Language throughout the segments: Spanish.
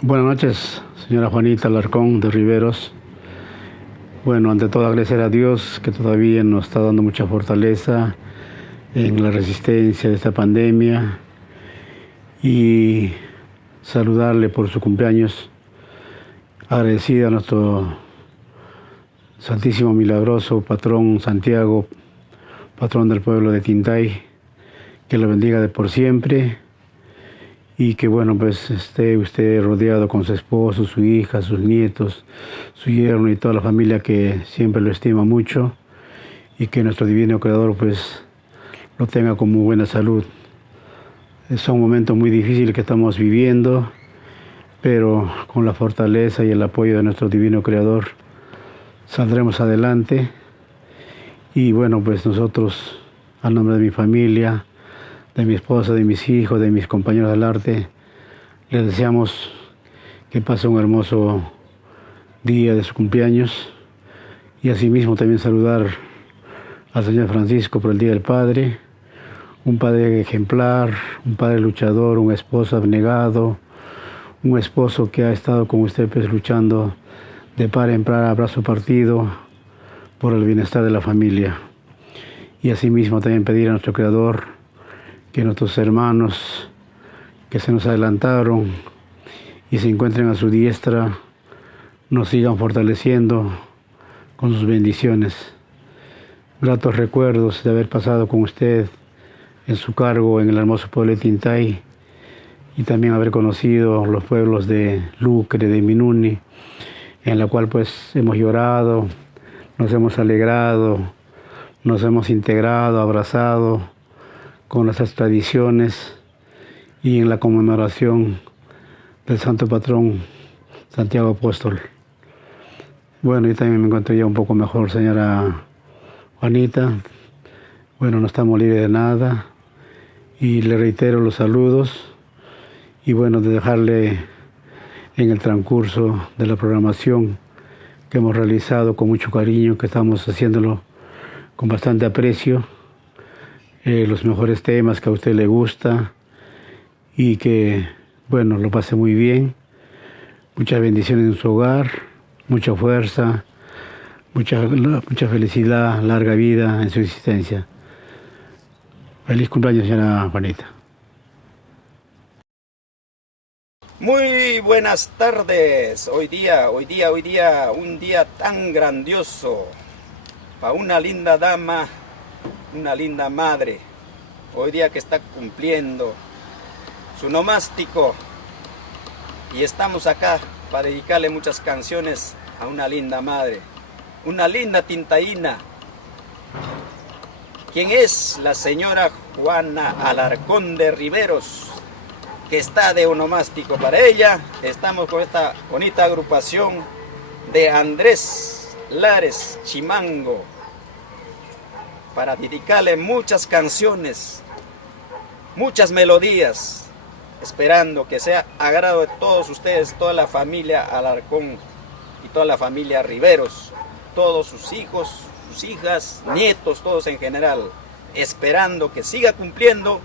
Buenas noches, señora Juanita Alarcón de Riveros. Bueno, ante todo agradecer a Dios que todavía nos está dando mucha fortaleza en la resistencia de esta pandemia y saludarle por su cumpleaños. Agradecida a nuestro Santísimo Milagroso Patrón Santiago, patrón del pueblo de Tintay, que lo bendiga de por siempre. Y que bueno, pues esté usted rodeado con su esposo, su hija, sus nietos, su yerno y toda la familia que siempre lo estima mucho, y que nuestro divino Creador pues lo tenga con muy buena salud. Son momentos muy difíciles que estamos viviendo, pero con la fortaleza y el apoyo de nuestro divino Creador saldremos adelante. Y bueno, pues nosotros, a nombre de mi familia, de mi esposa, de mis hijos, de mis compañeros del arte, les deseamos que pase un hermoso día de su cumpleaños, y asimismo también saludar al señor Francisco por el Día del Padre, un padre ejemplar, un padre luchador, un esposo abnegado, un esposo que ha estado con usted pues luchando de par en par, a brazo partido, por el bienestar de la familia. Y asimismo también pedir a nuestro Creador que nuestros hermanos que se nos adelantaron y se encuentren a su diestra nos sigan fortaleciendo con sus bendiciones. Gratos recuerdos de haber pasado con usted en su cargo en el hermoso pueblo de Tintay, y también haber conocido los pueblos de Lucre, de Minuni, en la cual pues hemos llorado, nos hemos alegrado, nos hemos integrado, abrazado con nuestras tradiciones y en la conmemoración del Santo Patrón Santiago Apóstol. Bueno, yo también me encuentro ya un poco mejor, señora Juanita. Bueno, no estamos libres de nada y le reitero los saludos, y bueno, de dejarle en el transcurso de la programación que hemos realizado con mucho cariño, que estamos haciéndolo con bastante aprecio, los mejores temas que a usted le gusta, y que, bueno, lo pase muy bien. Muchas bendiciones en su hogar, mucha fuerza, mucha felicidad, larga vida en su existencia. Feliz cumpleaños, señora Juanita. Muy buenas tardes. Hoy día, un día tan grandioso para una linda dama, una linda madre. Hoy día que está cumpliendo su nomástico, y estamos acá para dedicarle muchas canciones a una linda madre, una linda tintaína, quien es la señora Juana Alarcón de Riveros, que está de onomástico para ella. Estamos con esta bonita agrupación de Andrés Lares Chimango, para dedicarle muchas canciones, muchas melodías, esperando que sea agrado de todos ustedes, toda la familia Alarcón y toda la familia Riveros, todos sus hijos, sus hijas, nietos, todos en general, esperando que siga cumpliendo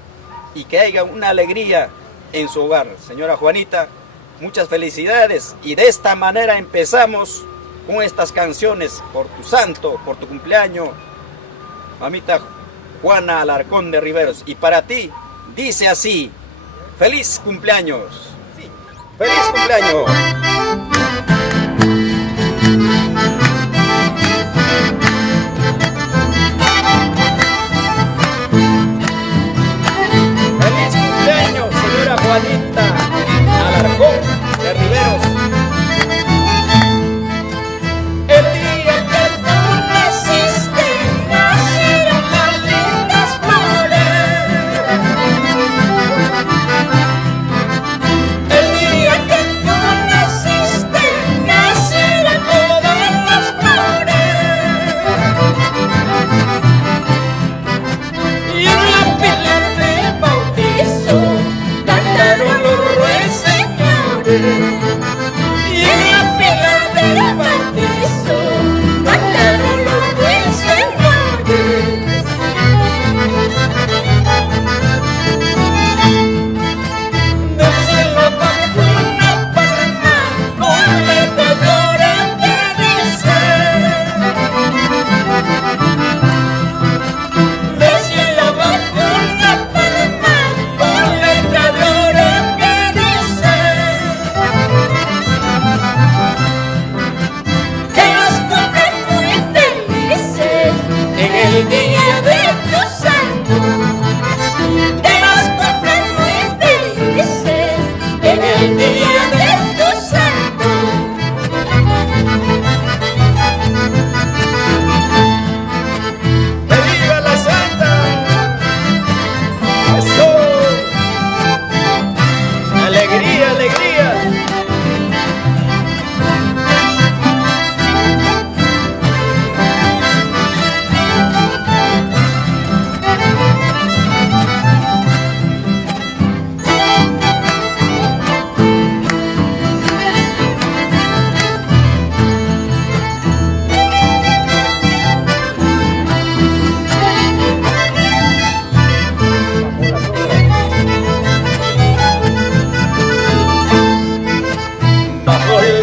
y que haya una alegría en su hogar. Señora Juanita, muchas felicidades, y de esta manera empezamos con estas canciones por tu santo, por tu cumpleaños, mamita Juana Alarcón de Riveros. Y para ti dice así: ¡feliz cumpleaños! Sí. ¡Feliz cumpleaños! ¡Feliz cumpleaños, señora Juanita Alarcón de Riveros! El día que tú naciste, nacieron las lindas flores. El día que tú naciste, nacieron todas las flores. Y en la pila de bautizo cantaron los ruegos.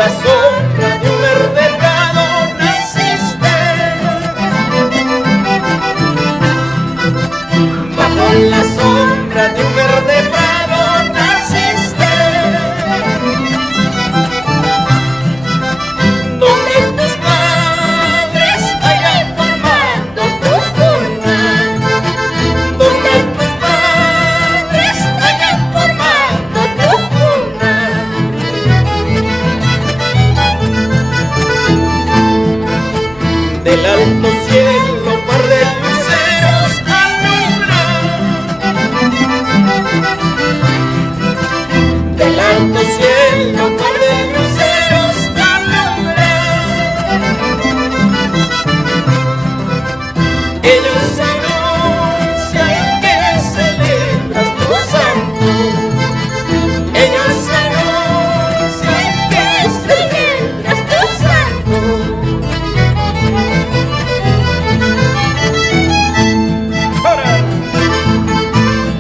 la sombra de un verde prado naciste. Bajo la sombra de un verde prado naciste. Donde tus padres hayan formado tu cuna. Donde tus padres hayan formado tu cuna. Del alto cielo par de luceros alumbran. Del alto cielo par de luceros alumbran. Ellos anuncian que celebras tu santo. Ellos anuncian que celebras tu santo. ¡Ahora!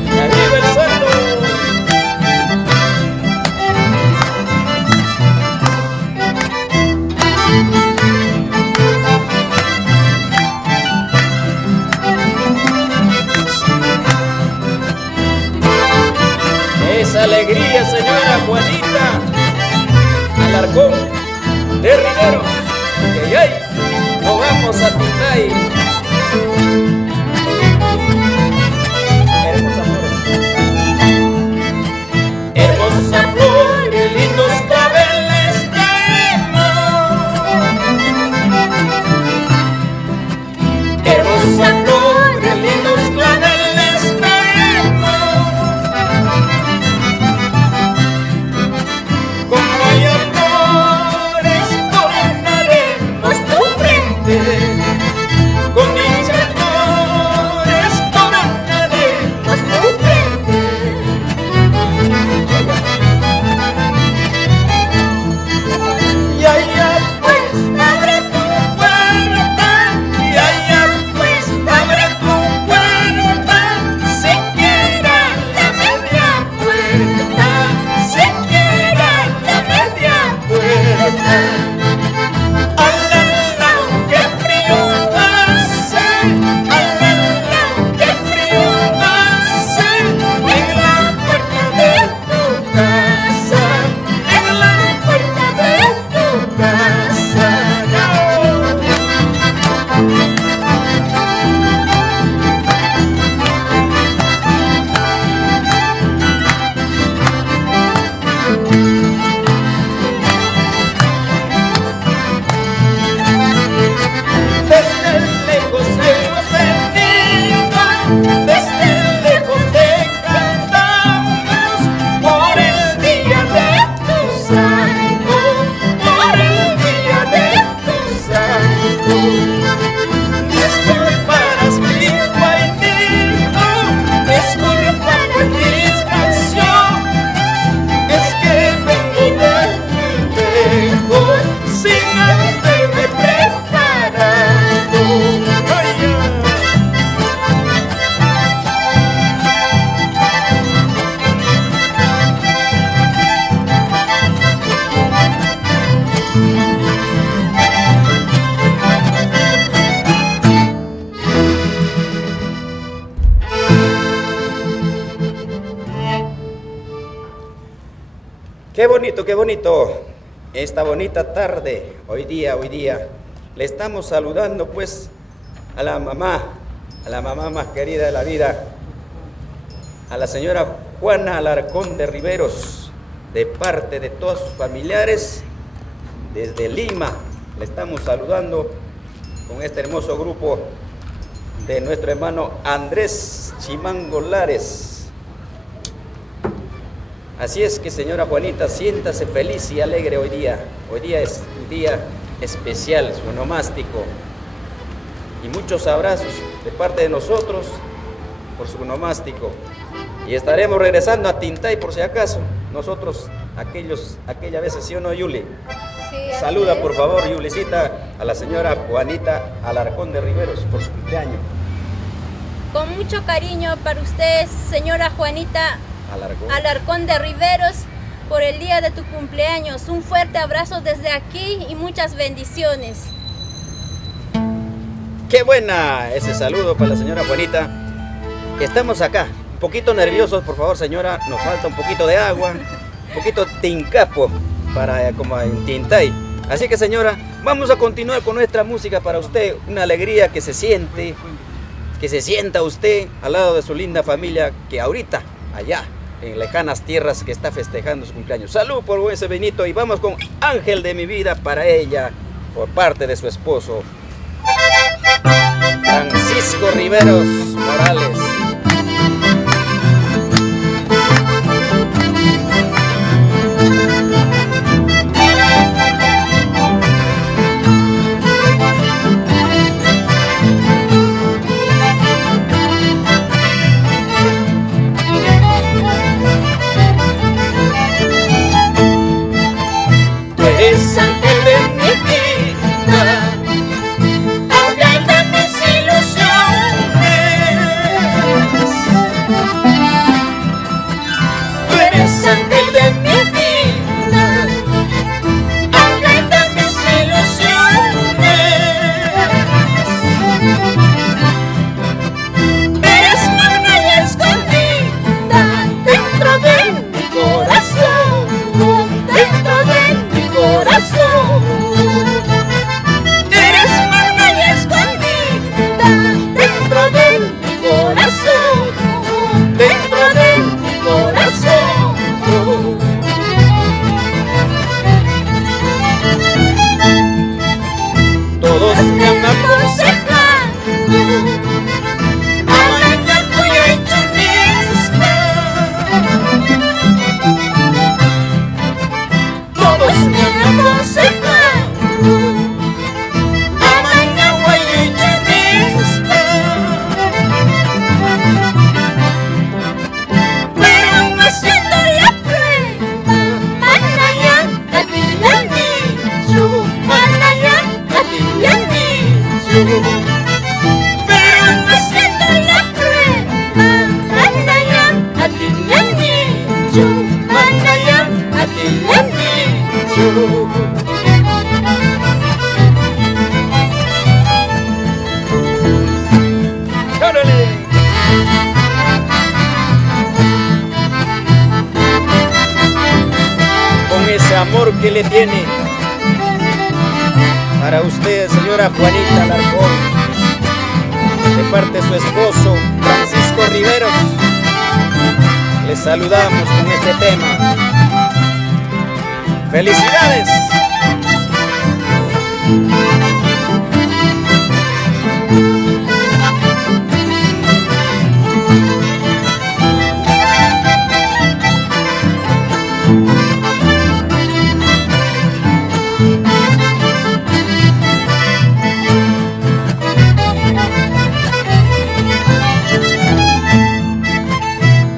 ¡Y arriba el santo! Esa alegría, señora Juanita Alarcón de Riveros, que ay, nos vamos a Tintay. Hermosa flor, hermosa flor, y lindos claveles traemos. Hermosa flor, y lindos claveles traemos. Con mayores coronaremos tu frente. Con dichas flores coronaremos tu frente. Y allá pues abre tu puerta. Y allá pues abre tu puerta. Se quiera la media puerta. Se quiera la media puerta. ¡Alala, qué frío hace! ¡Alala, qué frío hace! En la puerta de tu casa, en la puerta de tu casa. Desde lejos hemos venido, desde lejos te cantamos por el día de tu santo, por el día de tu santo. Disculparás mi guainito, disculpa por mi discreción, es que vengo de muy lejos sin haberme preparado. Ay, ay. Qué bonito, esta bonita tarde, hoy día, le estamos saludando pues a la mamá más querida de la vida, a la señora Juana Alarcón de Riveros, de parte de todos sus familiares, desde Lima, le estamos saludando con este hermoso grupo de nuestro hermano Andrés Chimango Lares. Así es que, señora Juanita, siéntase feliz y alegre hoy día. Hoy día es un día especial, su onomástico. Y muchos abrazos de parte de nosotros por su onomástico. Y estaremos regresando a Tintay por si acaso. Nosotros, aquella vez, ¿sí o no, Yuli? Sí, Saluda, así por es. favor, Yulicita, a la señora Juanita Alarcón de Riveros por su cumpleaños. Con mucho cariño para usted, señora Juanita Alarcón. Alarcón de Riveros, por el día de tu cumpleaños. Un fuerte abrazo desde aquí y muchas bendiciones. Qué buena ese saludo para la señora Juanita. Estamos acá, un poquito nerviosos, por favor señora, nos falta un poquito de agua, un poquito de tincapo para como en Tintay. Así que señora, vamos a continuar con nuestra música para usted, una alegría que se sienta usted al lado de su linda familia que ahorita, allá, en lejanas tierras que está festejando su cumpleaños. Salud por ese Benito y vamos con Ángel de mi vida para ella, por parte de su esposo, Francisco Riveros Morales. Tú eres ángel de mi vida, ángel de mis ilusiones. Tú eres ángel de mi vida, ángel de mis ilusiones. Eres magna y escondida dentro de mi corazón, dentro de mi corazón. Eres magna y escondida dentro de mi corazón, dentro de mi corazón. Todos me han aconsejado, ahora ya estoy hecho misma. Todos me han aconsejado, ahora voy hecho misma. Pero aún haciendo la prueba, Manaya, a ti y a mí, yo, Manaya, a ti y a mí, yo. Pero aún haciendo la prueba, Manaya, a ti y a mí, yo, Manaya, a ti y a mí, yo. ¡Órale! Con ese amor que le tiene para usted, señora Juanita Alarcón, de parte de su esposo Francisco Riveros, le saludamos con este tema. ¡Felicidades!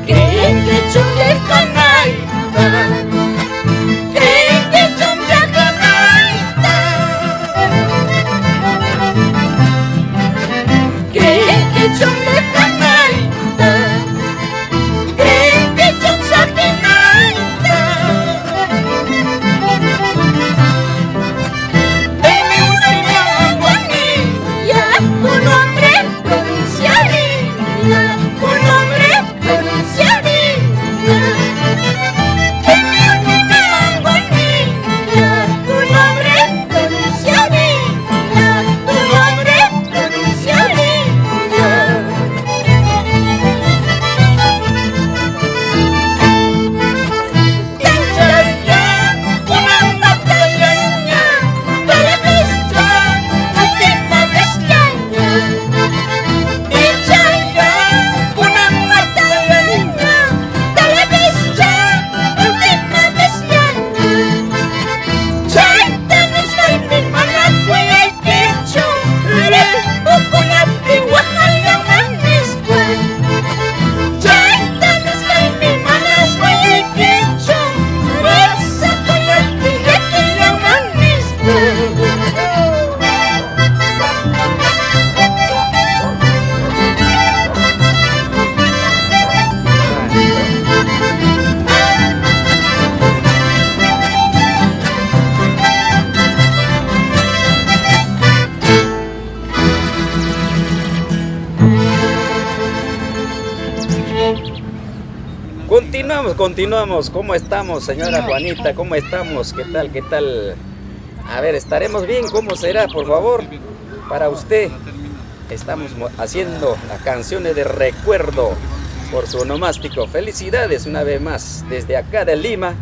Creen que yo le canaiba, creen que yo me continuamos. ¿Cómo estamos, señora Juanita? ¿Cómo estamos? ¿Qué tal? ¿Qué tal? A ver, ¿estaremos bien? ¿Cómo será, por favor? Para usted, estamos haciendo las canciones de recuerdo por su onomástico. Felicidades una vez más. Desde acá de Lima,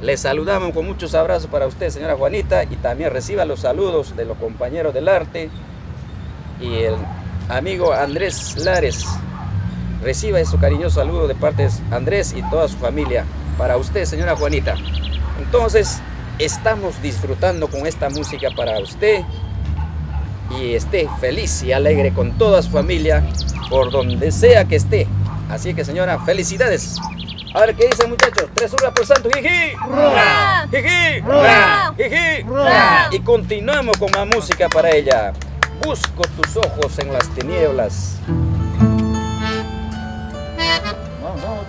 les saludamos con muchos abrazos para usted, señora Juanita, y también reciba los saludos de los compañeros del arte y el amigo Andrés Lares. Reciba su cariñoso saludo de parte de Andrés y toda su familia. Para usted, señora Juanita. Entonces, estamos disfrutando con esta música para usted. Y esté feliz y alegre con toda su familia, por donde sea que esté. Así que, señora, felicidades. A ver, ¿qué dicen, muchachos? 3 horas por santo. ¡Jiji! ¡Hurra! ¡Jiji! ¡Hurra! ¡Jiji! ¡Hurra! Y continuamos con la música para ella. Busco tus ojos en las tinieblas. Vamos,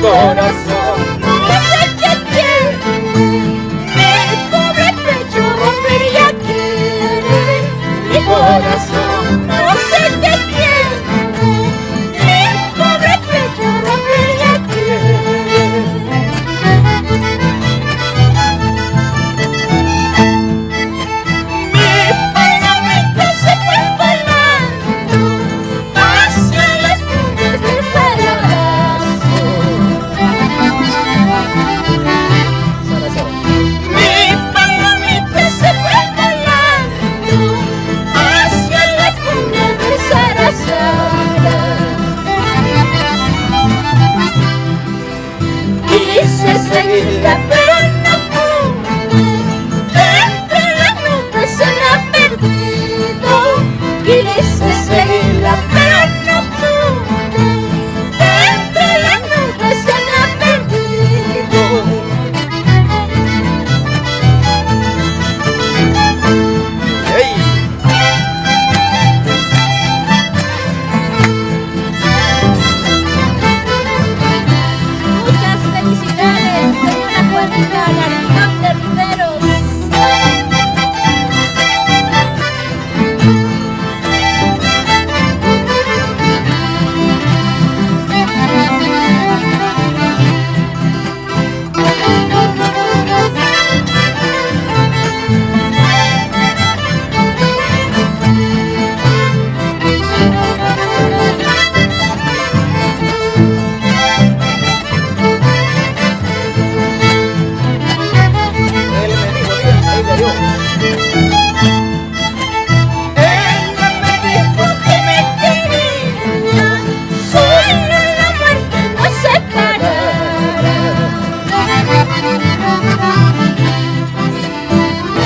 corazón, no sé qué tiene, mi pobre pecho rompería quiere. Mi corazón, no sé qué tiene, mi pobre pecho rompería quiere. Mi palomita se fue volando hacia las nubes del paraíso. Mi palomita se fue volando hacia las cumbres de Sarasara. Quise seguirla pero no pude, entre las nubes se me ha perdido. Quise seguirla pero no pude, entre las nubes se me ha perdido. ¡Ey! Muchas felicidades, señora Juanita Alarcón de Riveros. Él me dijo, ella yo. Ella me dijo que me quería, solo la muerte nos separará.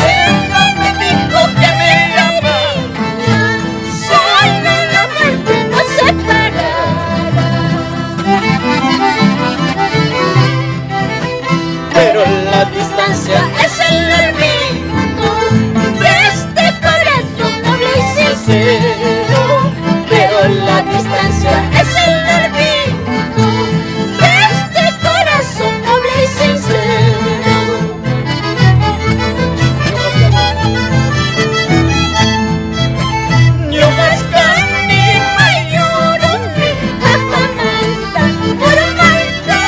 Ella me dijo que me amaba, solo la muerte nos separará. Pero la distancia es el olvido de este corazón noble y sincero. Pero la distancia es el olvido de este corazón noble y sincero. Yo más canima lloro mi Japamanta por Manta.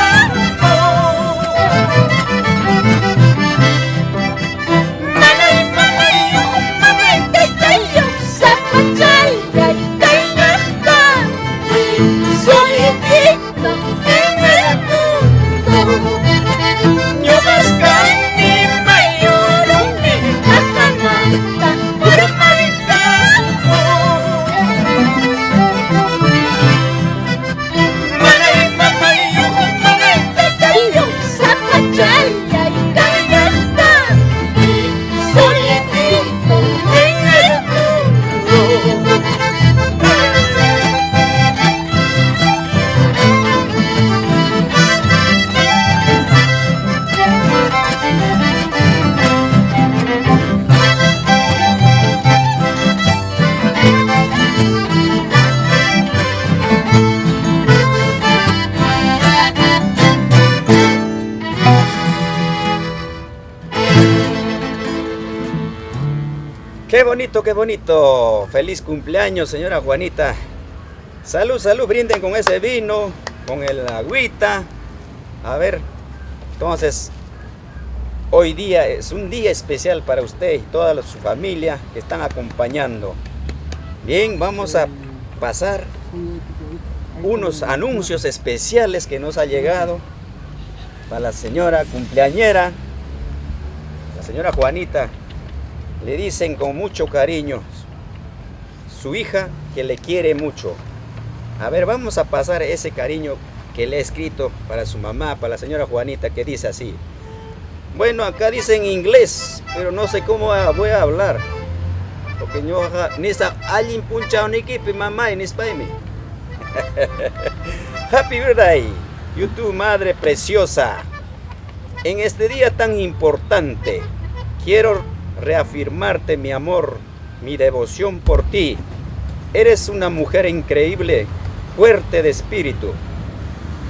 Qué bonito, qué bonito. Feliz cumpleaños, señora Juanita. Salud, salud, brinden con ese vino, con el agüita. A ver, entonces, hoy día es un día especial para usted y toda su familia que están acompañando. Bien, vamos a pasar unos anuncios especiales que nos ha llegado para la señora cumpleañera, la señora Juanita. Le dicen con mucho cariño, su hija que le quiere mucho. A ver, vamos a pasar ese cariño que le he escrito para su mamá, para la señora Juanita, que dice así. Bueno, acá dice en inglés, pero no sé cómo voy a hablar. Porque yo nisa alguien punchao ni kipi mamá en español. Happy birthday, YouTube madre preciosa. En este día tan importante, quiero reafirmarte mi amor, mi devoción por ti. Eres una mujer increíble, fuerte de espíritu.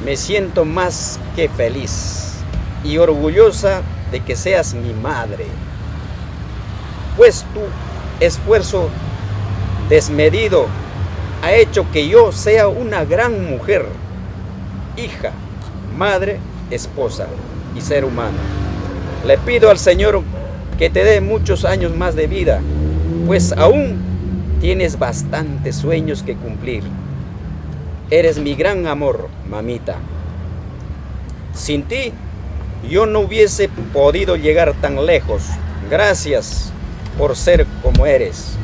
Me siento más que feliz y orgullosa de que seas mi madre. Pues tu esfuerzo desmedido ha hecho que yo sea una gran mujer, hija, madre, esposa y ser humano. Le pido al Señor que te dé muchos años más de vida, pues aún tienes bastantes sueños que cumplir. Eres mi gran amor, mamita. Sin ti, yo no hubiese podido llegar tan lejos. Gracias por ser como eres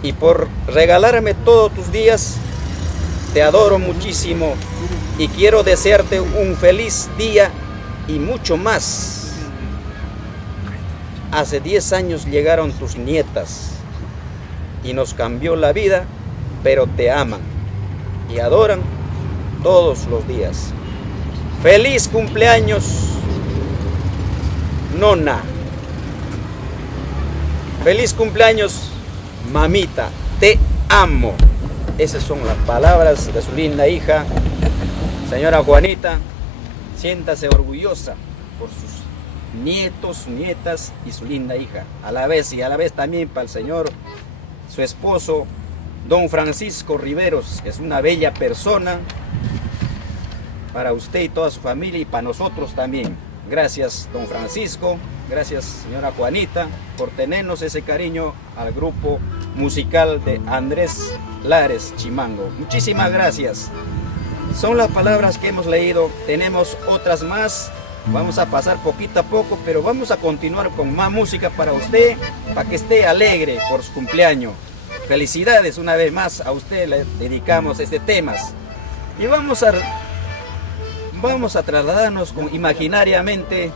y por regalarme todos tus días. Te adoro muchísimo y quiero desearte un feliz día y mucho más. Hace 10 años llegaron tus nietas y nos cambió la vida, pero te aman y adoran todos los días. ¡Feliz cumpleaños, nona! ¡Feliz cumpleaños, mamita! ¡Te amo! Esas son las palabras de su linda hija, señora Juanita. Siéntase orgullosa por sus nietos, nietas y su linda hija. A la vez y a la vez también para el señor, su esposo, don Francisco Riveros, que es una bella persona. Para usted y toda su familia y para nosotros también. Gracias, don Francisco. Gracias, señora Juanita, por tenernos ese cariño al grupo musical de Andrés Lares Chimango. Muchísimas gracias. Son las palabras que hemos leído. Tenemos otras más. Vamos a pasar poquito a poco, pero vamos a continuar con más música para usted, para que esté alegre por su cumpleaños. Felicidades una vez más a usted, le dedicamos este tema. Y vamos a trasladarnos imaginariamente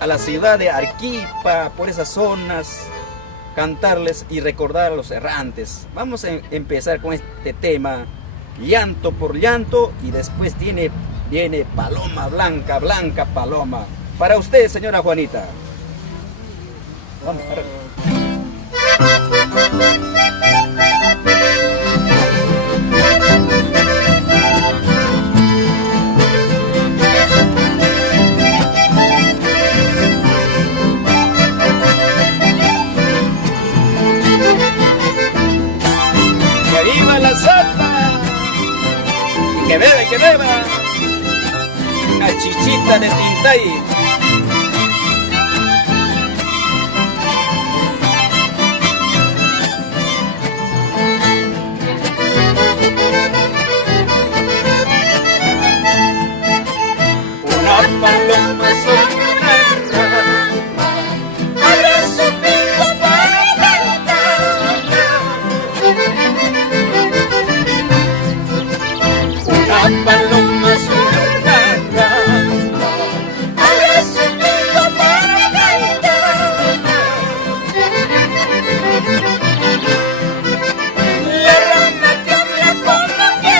a la ciudad de Arequipa, por esas zonas, cantarles y recordar a los errantes. Vamos a empezar con este tema, Llanto por Llanto, y después viene Paloma Blanca, Blanca Paloma. Para usted, señora Juanita. Vamos a ver. Que beba una chichita de Tintay. Una paloma sobre una rama abre su pico para cantar. Una paloma sobre una rama abre su pico para cantar. La rama que habla como que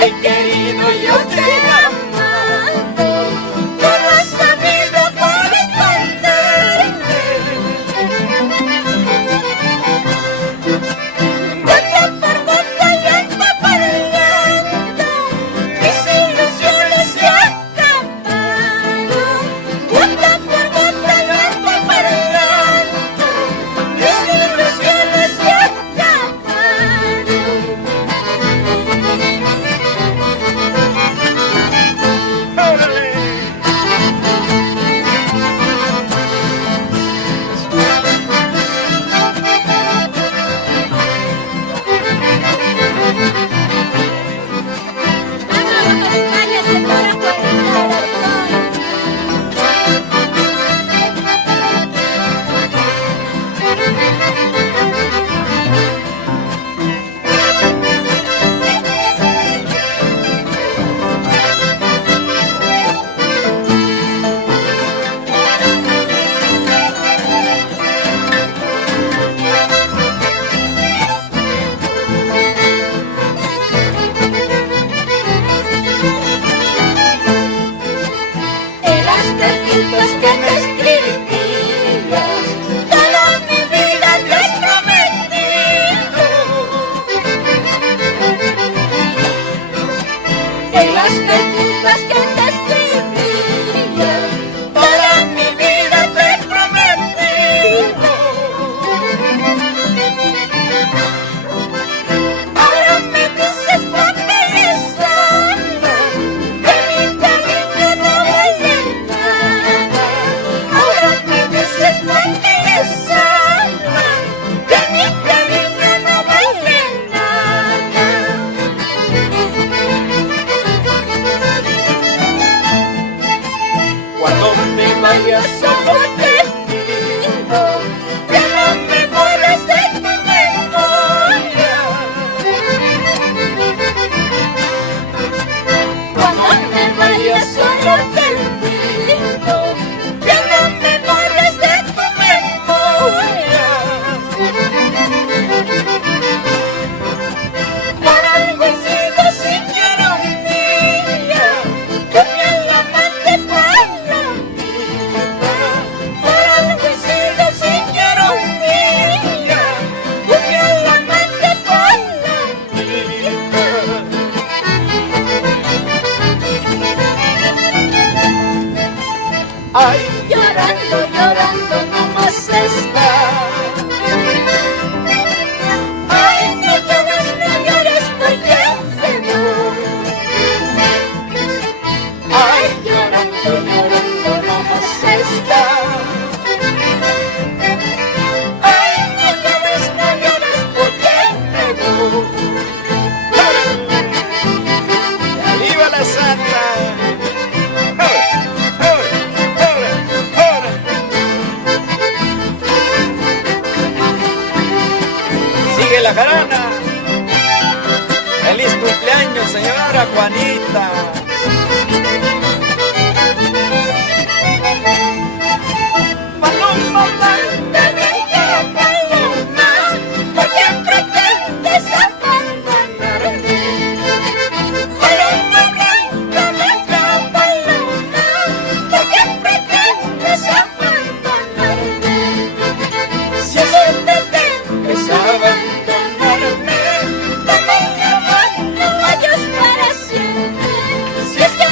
te he querido, yo te he amado. No lo has sabido corresponderme. Gota por gota, llanto por llanto, mis ilusiones se acabaron. Gota por gota, llanto por llanto, mis ilusiones se acabaron. ¡Órale! Vámonos con calle, señora Juanita Alarcón. En las cartitas que te escribías, toda mi vida te has prometido. En las cartitas que te escribías, toda mi vida te he prometido. Ahora me dices papelizando que mi cariño no vale nada. Ahora me dices papelizando que mi cariño no vale nada. Cuando me vayas Solo te pido que no me borres de tu memoria. Cuando me vayas solo te pido que no me borres de tu memoria. Por algo he sido sincero, niña, con mi amante palomita. Por algo he sido sincero, niña, con mi amante palomita. ay, Llorando, llorando nomás está. Ay, no llores porque se muere. Ay, llorando, llorando nomás está. Ay, no llores porque me muere. ¡viva la santa! ¡Ora, ora, ora, ora! Sigue la jarana. ¡Feliz cumpleaños, señora Juanita! Paloma blanca, blanca paloma, ¿por qué pretendes abandonarme? Paloma blanca, blanca paloma, ¿por qué pretendes abandonarme? Si es que pretendes abandonarme, dame la mano, no vayas para siempre. Si es que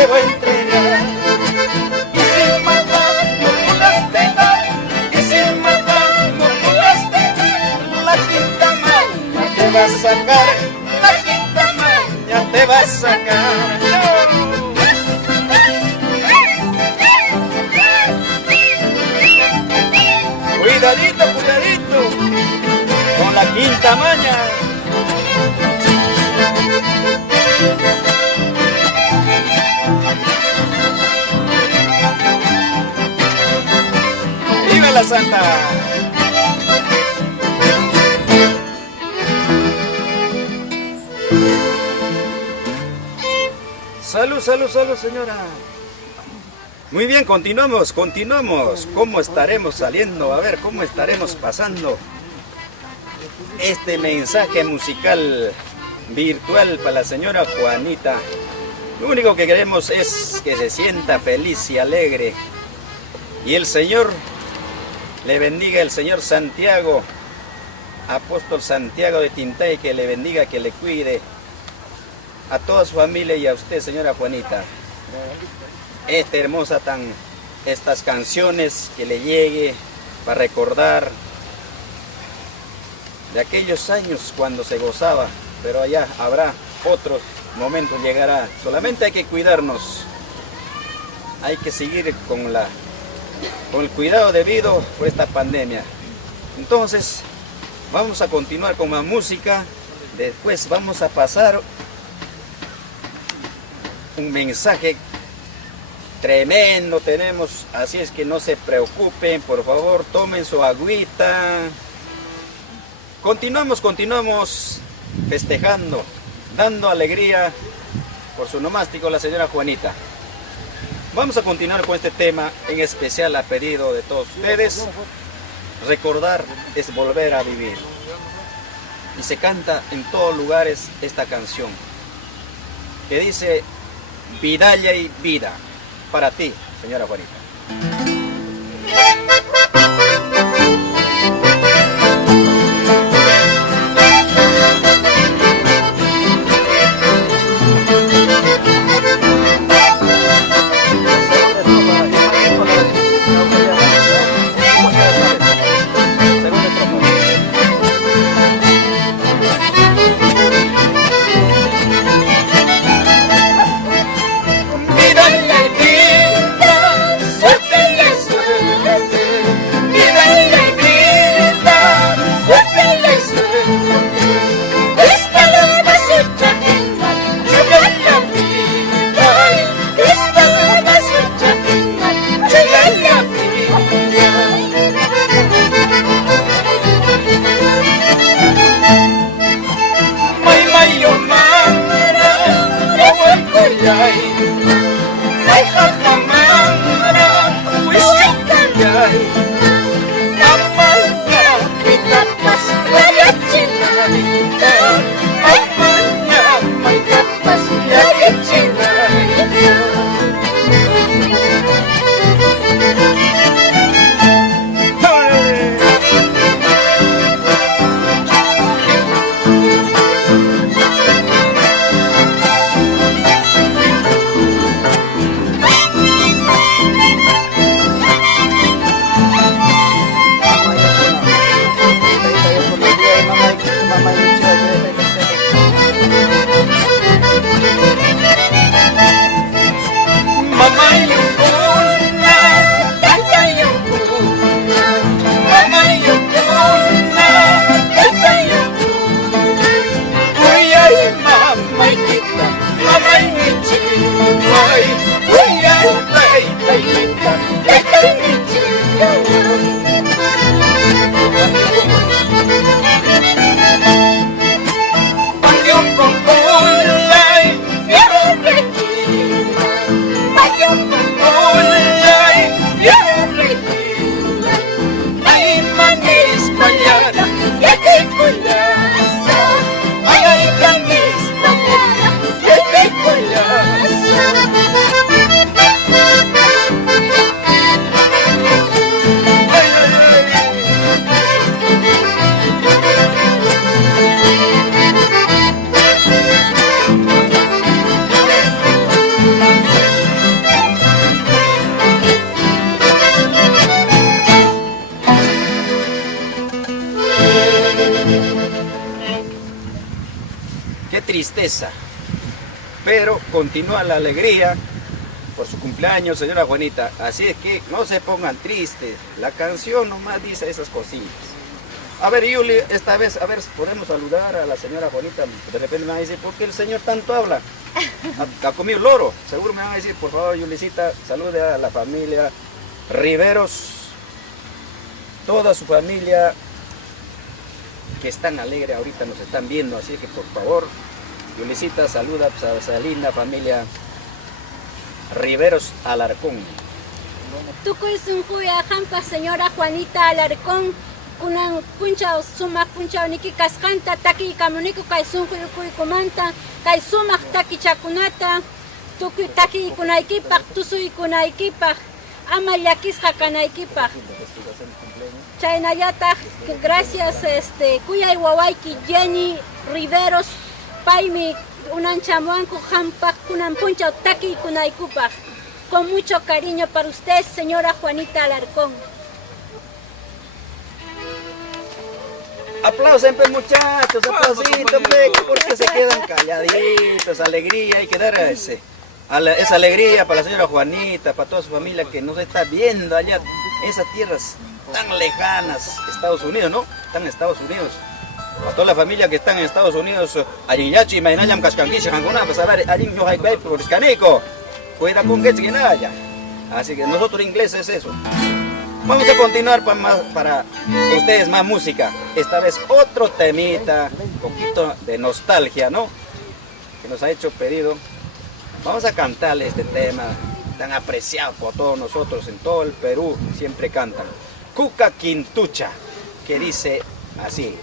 te voy a entregar. Y sin maldad no puedas dejar, y sin maldad no puedas dejar. La quinta maña te va a sacar, la quinta maña te va a sacar. Cuidadito, cuidadito, con la quinta maña. ¡Viva la Santa! Salud, salud, salud, señora. Muy bien, continuamos. ¿Cómo estaremos saliendo? A ver, ¿cómo estaremos pasando este mensaje musical virtual para la señora Juanita? Lo único que queremos es que se sienta feliz y alegre. Y el Señor le bendiga, el Señor Santiago, apóstol Santiago de Tintay, que le bendiga, que le cuide a toda su familia y a usted, señora Juanita. Estas canciones que le llegue para recordar de aquellos años cuando se gozaba, pero allá habrá otros momentos, llegará. Solamente hay que cuidarnos, hay que seguir con el cuidado debido por esta pandemia. Entonces vamos a continuar con más música, después vamos a pasar un mensaje tremendo tenemos, así es que no se preocupen, por favor, tomen su agüita. Continuamos festejando, dando alegría por su nomástico, la señora Juanita. Vamos a continuar con este tema, en especial a pedido de todos ustedes. Recordar es volver a vivir. Y se canta en todos lugares esta canción, que dice: Vidalla y vida. Para ti, señora Juanita. tristeza, pero continúa la alegría por su cumpleaños, señora Juanita. Así es que no se pongan tristes, la canción nomás dice esas cosillas. A ver, Yuli, esta vez, a ver, podemos saludar a la señora Juanita. De repente me van a decir, ¿por qué el señor tanto habla? Ha comido loro. Seguro me van a decir, por favor, Yulicita, salude a la familia Riveros, toda su familia que están alegres ahorita, nos están viendo. Así que, por favor, Yulicita, saluda a esa linda familia Riveros Alarcón. Tú que es un juya jampa, señora Juanita Alarcón. Kunan puncha sumak puncha niki kaskanta taki kamuniku kai sunku kumanta kai sumak taki chakunata tuku taki kunaikipaq tusuy kunaikipaq ama llakisqa kanaykipaq chaynallataq gracias kuyay wawayki Jenny Riveros paymi unanchamuanku hampaq kunan puncha taki kunaykupaq con mucho cariño para usted, señora Juanita Alarcón. Aplausen, pues, muchachos, aplausitos, porque se quedan calladitos, alegría, hay que dar esa alegría para la señora Juanita, para toda su familia que nos está viendo allá, esas tierras tan lejanas, Estados Unidos, ¿no? Están en Estados Unidos. A toda la familia que están en Estados Unidos, Ariyachi, Mainayam, Cascanguiche, Hanguna, pues a ver, Arim, Yohai, por Escanico, cuida con que allá. Así que nosotros ingleses eso. Vamos a continuar para ustedes más música. Esta vez otro temita, un poquito de nostalgia, ¿no? Que nos ha hecho pedido. Vamos a cantarle este tema tan apreciado por todos nosotros en todo el Perú. Siempre cantan. Cuca Quintucha, que dice así.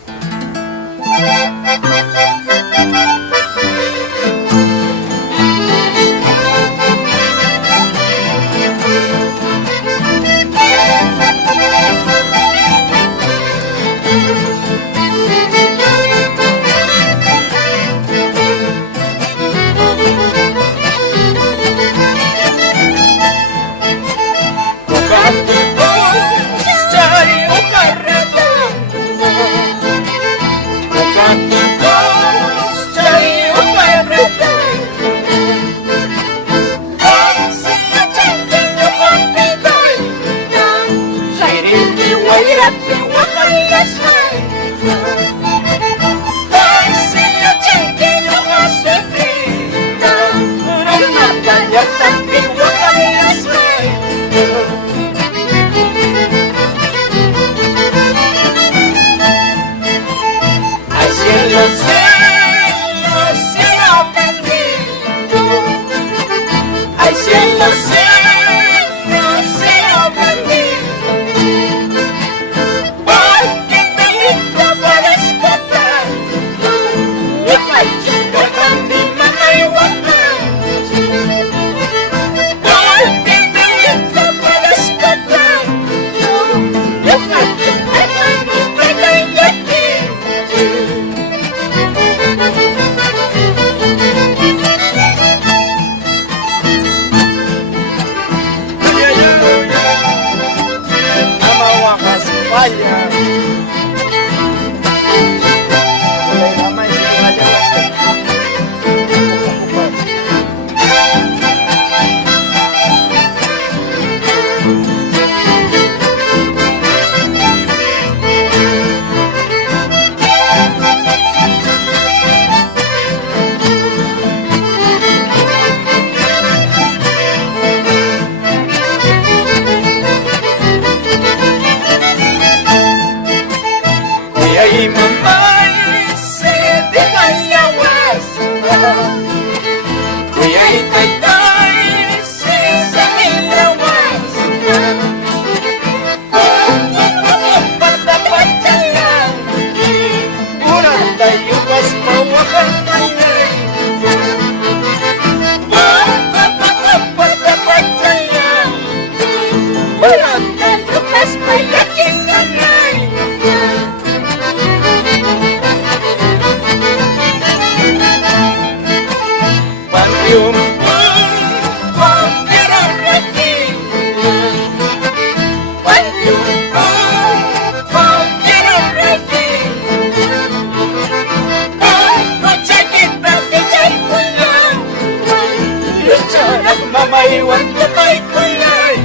Echarak mama iwan kapay kulay.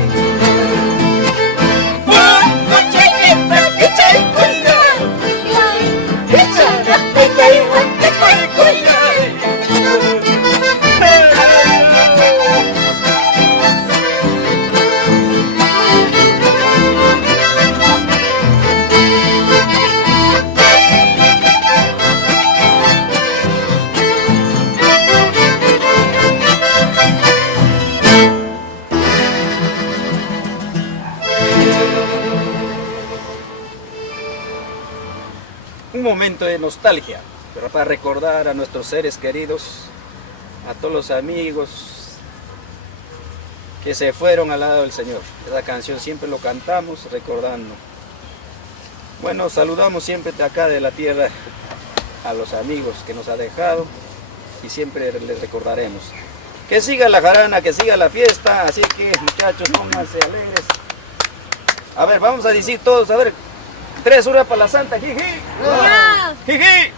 Wako chiquita kichay kulay. Echarak mama iwan kapay kulay. Un momento de nostalgia, pero para recordar a nuestros seres queridos, a todos los amigos que se fueron al lado del Señor. Esa canción siempre lo cantamos recordando. Bueno, saludamos siempre de acá de la tierra a los amigos que nos ha dejado y siempre les recordaremos. Que siga la jarana, que siga la fiesta, así que muchachos, pónganse alegres. A ver, vamos a decir todos, a ver, 3 horas para la Santa, jiji, jiji,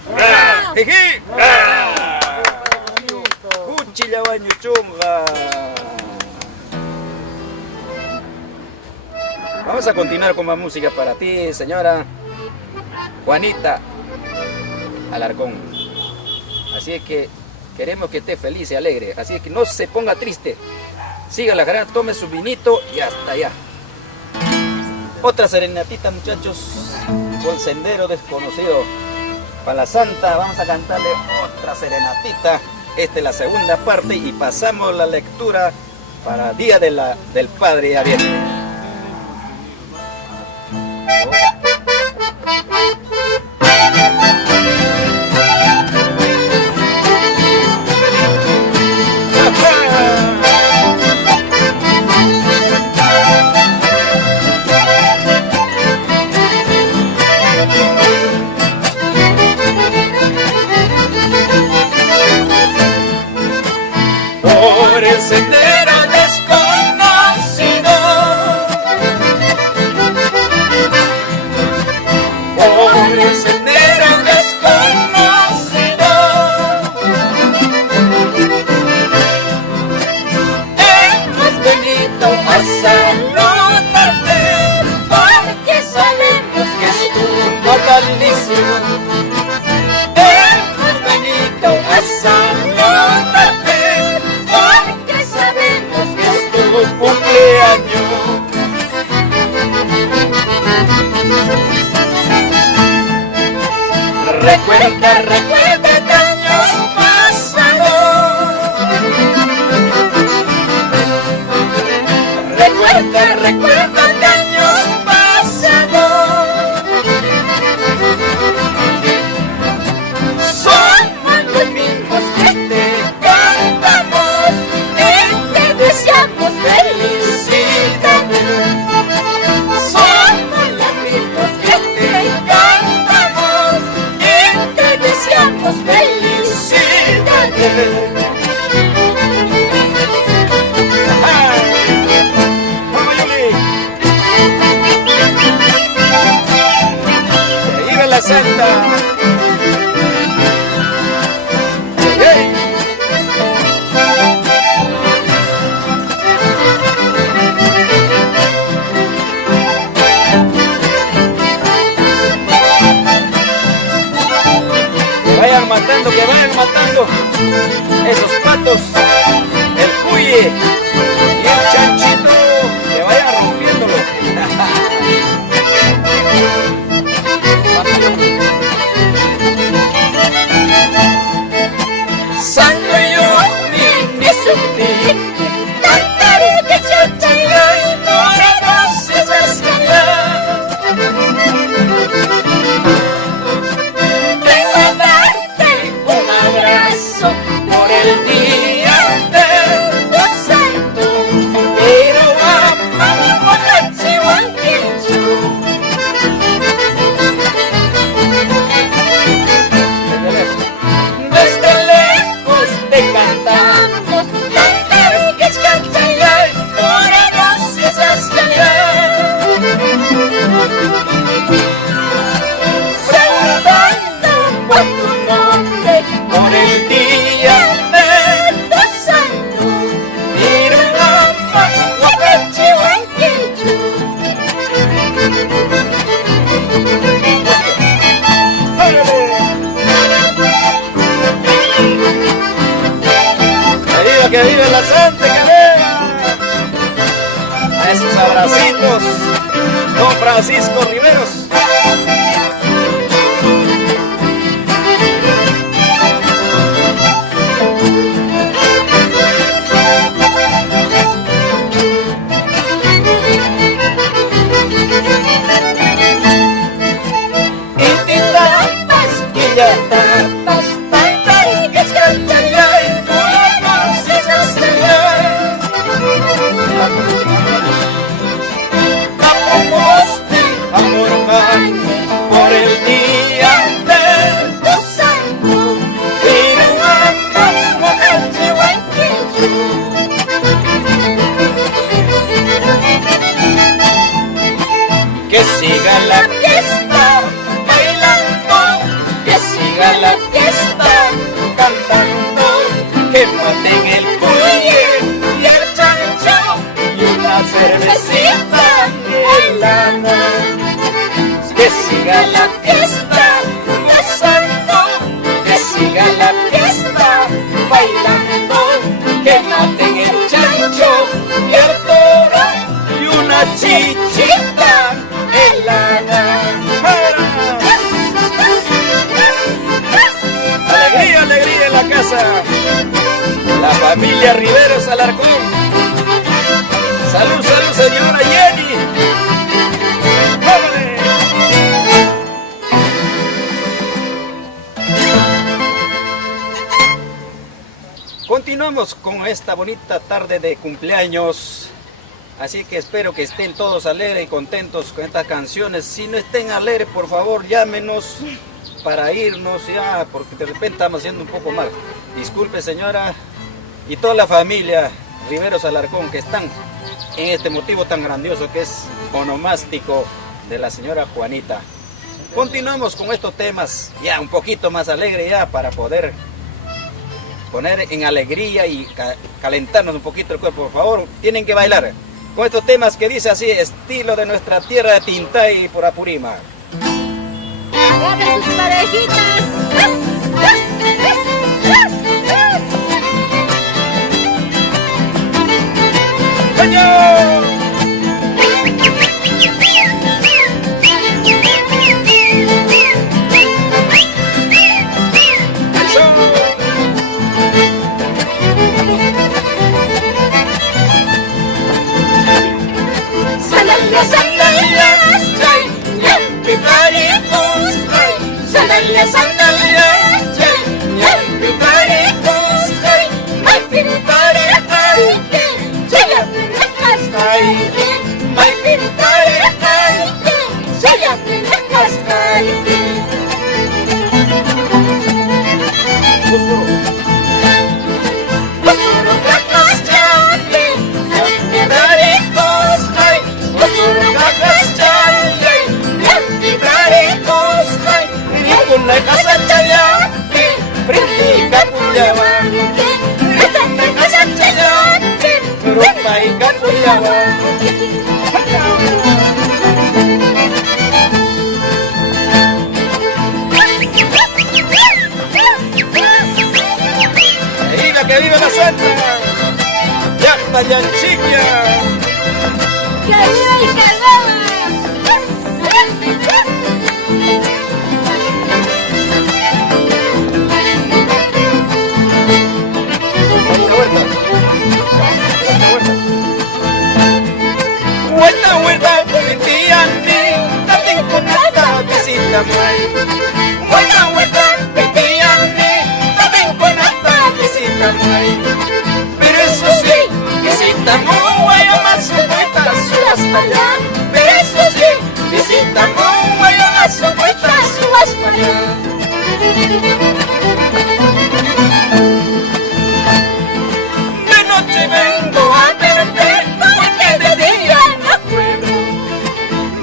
jiji, cuchilla baño chunga. Vamos a continuar con más música para ti, señora Juanita Alarcón. Así es que queremos que esté feliz y alegre, así es que no se ponga triste. Siga la jarana, tome su vinito y hasta allá. Otra serenatita, muchachos, con Sendero Desconocido. Para la Santa vamos a cantarle otra serenatita. Esta es la segunda parte y pasamos la lectura para Día del Padre ya viene. Por el sendero desconocido, por el sendero desconocido, hemos venido a saludarte, porque sabemos que es tu natalicio. Hemos venido a saludarte, cumpleaños. Recuerda, recuerda de años pasados. Recuerda, recuerda de años pasados. Somos los mismos que te cantamos y te deseamos felicidades. Somos los mismos que te cantamos y te deseamos felicidades. ¡Viva la Santa! Que vayan matando esos patos, el cuye y el chanchito, que vayan rompiéndolo. Santo yo, ni suti, cantaré que chachaya y morenos es escalar. Por el día de los Abracitos, don Francisco Riveros. Por el día de tu santo, que siga la fiesta bailando, que siga la fiesta cantando, que maten el cuye y el chancho y una cervecita helada. Que siga la fiesta gozando, que siga la fiesta bailando, que maten el chancho y el toro y una chichita helada. Alegría, alegría en la casa. La familia Riveros Alarcón. Salud, salud, señora Jenny. ¡Vámonos! Continuamos con esta bonita tarde de cumpleaños, así que espero que estén todos alegres y contentos con estas canciones. Si no estén alegres, por favor, llámenos para irnos ya, porque de repente estamos haciendo un poco mal. Disculpe, señora, y toda la familia Riveros Alarcón que están en este motivo tan grandioso que es onomástico de la señora Juanita. Continuamos con estos temas ya un poquito más alegres ya para poder poner en alegría y calentarnos un poquito el cuerpo. Por favor, tienen que bailar con estos temas que dice así, estilo de nuestra tierra de Tintay por Apurímac. Agarren sus parejitas. ¡Señor! Sandalias, sandalias, trae, yampi paricos, trae. Sandalias, sandalias, trae, yampi paricos, trae. May pintare harike, saya pinakas harike. May pintare harike, saya pinakas harike. Puro kakas jati, yampi paricos, trae. Puro kakas jati, yampi paricos, trae. Kunay kasachayati, priti kapuyawati. Kunay kasachayati, rupay kapuyawati. ¡Que viva la Santa! ¡Yacta Yanchiquia! ¡Que viva el calor! Vuelta, vuelta, pitiandi, tatin kunata, visita mai. Vuelta, vuelta, pitiandi, tatin kunata, visita mai. Pero eso sí, visita muy a más supuestas suas para. Pero eso sí, visita muy a más supuestas suas para. De noche vengo a verte, porque de día no puedo.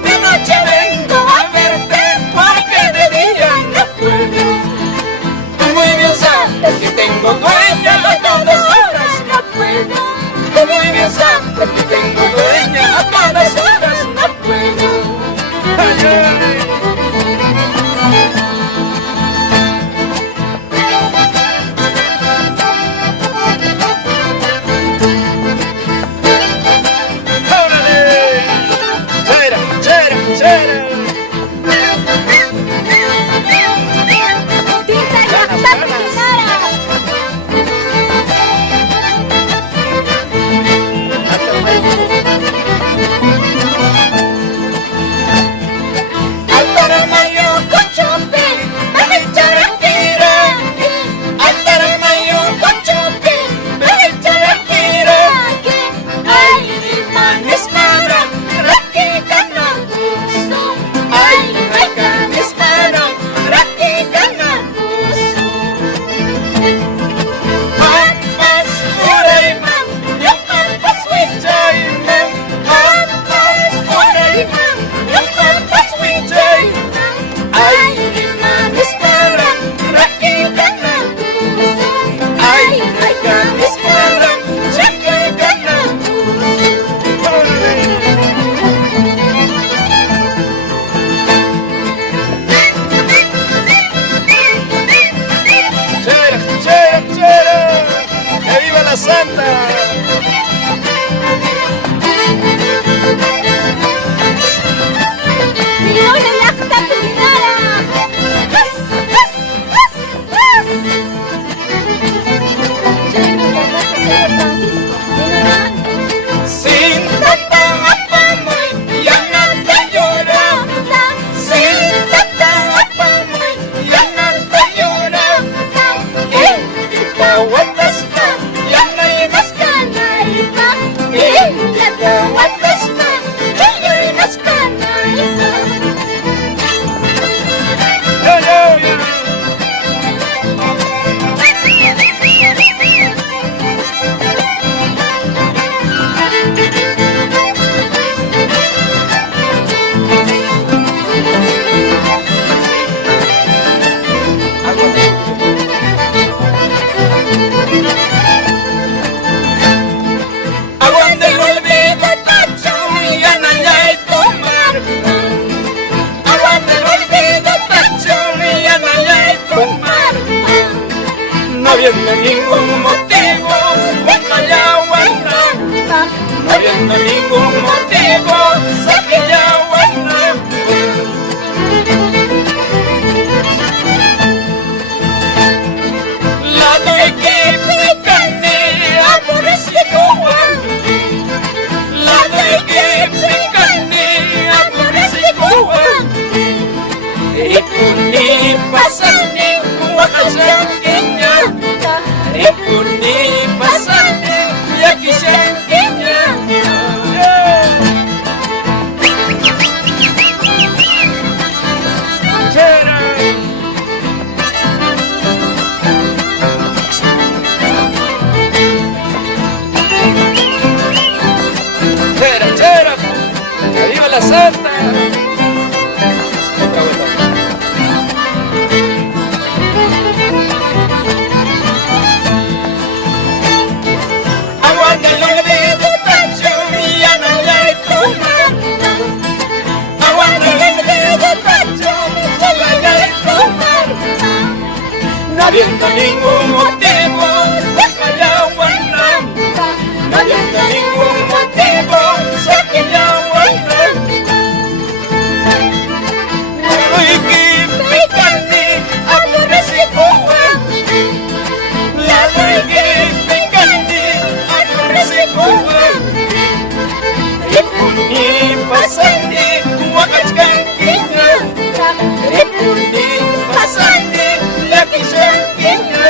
De noche vengo a verte, porque de día no puedo. Tú muy bien sabes que tengo dueña los dos. habiendo ningún motivo, Huacayahuana, no habiendo ningún motivo, Saquiyahuana. La de que picane, aborrecido, la de que picane, aborrecido, y por ni pasane, Huacayanqueña, y por ni pasane, Yaquillanqueña. Chera, ¡viva la Santa! Otra vuelta. Aguanta el dedo, Pancho, y Ana y tomar. Aguanta el dedo, Pancho, y tomar. No habiendo ningún motivo, Huacayahuana, no habiendo ningún motivo, Saquiyahuana. Ay, que picante, aborrecido, la de que picante, aborrecido, y por ni pasante, Huacachcanqueña, y por ni pasante, Yaquillanqueña.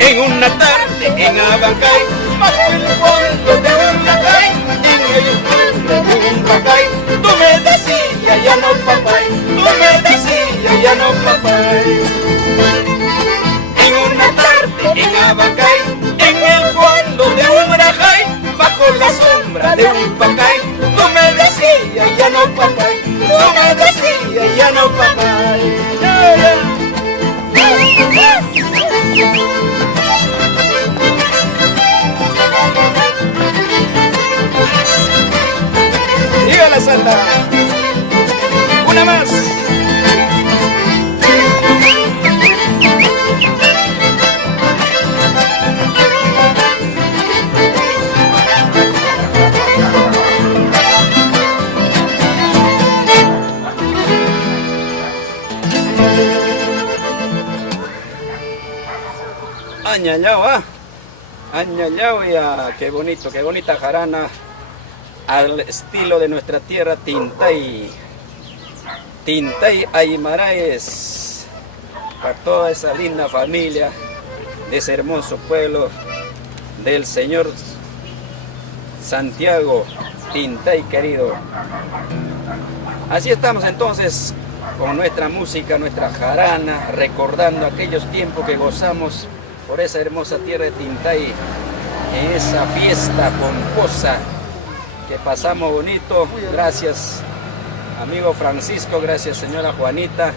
En una tarde en Abancay, bajo el fondo de un lacay, en el fondo de un bacay, tú me decías ya no papay, tú me decías ya no papay. En una tarde en Abancay, en el fondo de un rajay, bajo la sombra de un bacay, tú me decías ya no papay, tú me decías ya no papay. ¡Viva la Santa! ¡Una más! Añallao, añallao, ya, qué bonito, qué bonita jarana al estilo de nuestra tierra, Tintay. Tintay Aymaraes, para toda esa linda familia de ese hermoso pueblo del señor Santiago Tintay querido. Así estamos entonces con nuestra música, nuestra jarana, recordando aquellos tiempos que gozamos por esa hermosa tierra de Tintay, en esa fiesta pomposa que pasamos bonito. Gracias amigo Francisco, gracias señora Juanita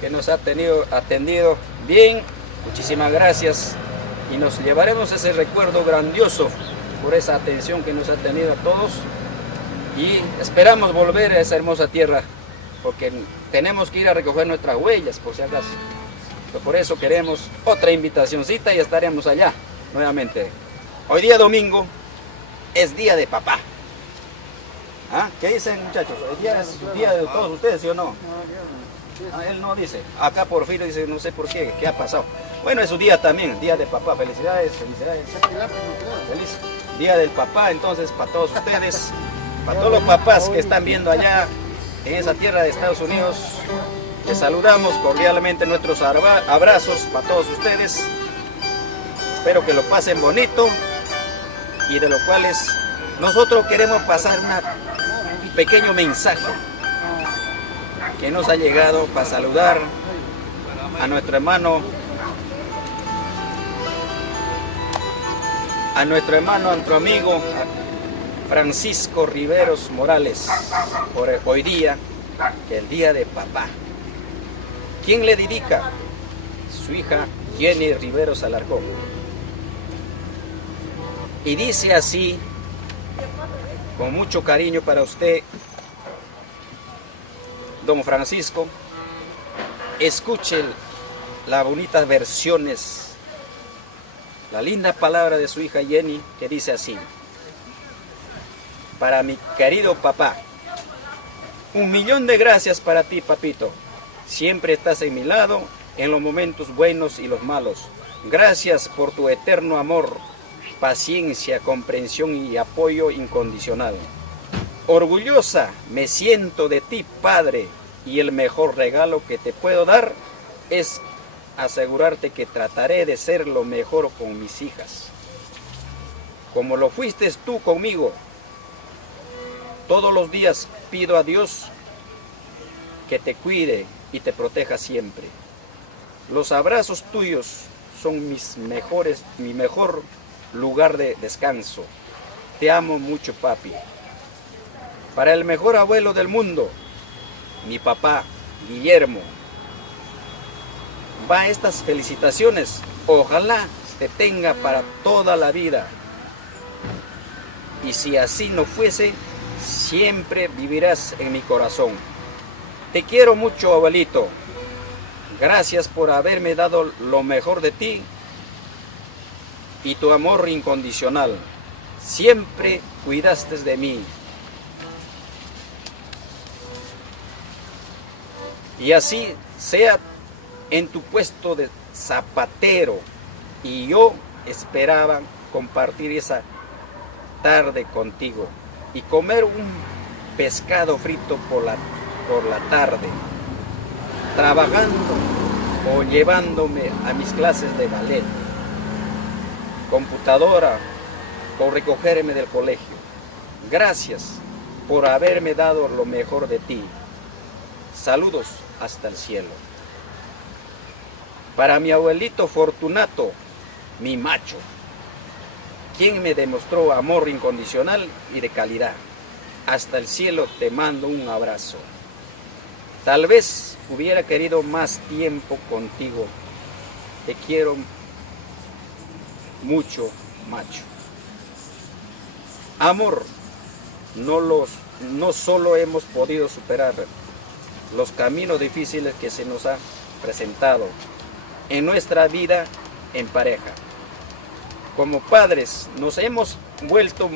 que nos ha atendido bien, muchísimas gracias, y nos llevaremos ese recuerdo grandioso por esa atención que nos ha tenido a todos, y esperamos volver a esa hermosa tierra porque tenemos que ir a recoger nuestras huellas por si acaso. Por eso queremos otra invitacioncita y estaremos allá nuevamente. Hoy día domingo es día de papá. ¿Ah? ¿Qué dicen muchachos? ¿El día es día de todos ustedes, sí o no? Él no dice. Acá Porfirio dice, no sé por qué, ¿qué ha pasado? Bueno, es su día también, día de papá. Felicidades, felicidades. Feliz día del papá, entonces, para todos ustedes, para todos los papás que están viendo allá en esa tierra de Estados Unidos. Les saludamos cordialmente, nuestros abrazos para todos ustedes. Espero que lo pasen bonito, y de los cuales nosotros queremos pasar un pequeño mensaje que nos ha llegado para saludar a nuestro hermano, a nuestro amigo Francisco Riveros Morales, por hoy día, que es el día de papá. ¿Quién le dedica? Su hija Jenny Riveros Alarcón. Y dice así, con mucho cariño para usted: don Francisco, escuche las bonitas versiones, la linda palabra de su hija Jenny, que dice así: para mi querido papá, 1.000.000 de gracias para ti, papito. Siempre estás en mi lado en los momentos buenos y los malos. Gracias por tu eterno amor, paciencia, comprensión y apoyo incondicional. Orgullosa me siento de ti, padre, y el mejor regalo que te puedo dar es asegurarte que trataré de ser lo mejor con mis hijas, como lo fuiste tú conmigo. Todos los días pido a Dios que te cuide y te proteja siempre. Los abrazos tuyos son mi mejor lugar de descanso. Te amo mucho, papi. Para el mejor abuelo del mundo, mi papá Guillermo, va estas felicitaciones. Ojalá te tenga para toda la vida. Y si así no fuese, siempre vivirás en mi corazón. Te quiero mucho, abuelito. Gracias por haberme dado lo mejor de ti y tu amor incondicional. Siempre cuidaste de mí. Y así sea en tu puesto de zapatero. Y yo esperaba compartir esa tarde contigo y comer un pescado frito por la tarde, trabajando o llevándome a mis clases de ballet, computadora o recogerme del colegio. Gracias por haberme dado lo mejor de ti. Saludos hasta el cielo. Para mi abuelito Fortunato, mi macho, quien me demostró amor incondicional y de calidad. Hasta el cielo te mando un abrazo. Tal vez hubiera querido más tiempo contigo. Te quiero mucho, macho. Amor, no solo hemos podido superar los caminos difíciles que se nos han presentado en nuestra vida en pareja. Como padres nos hemos vuelto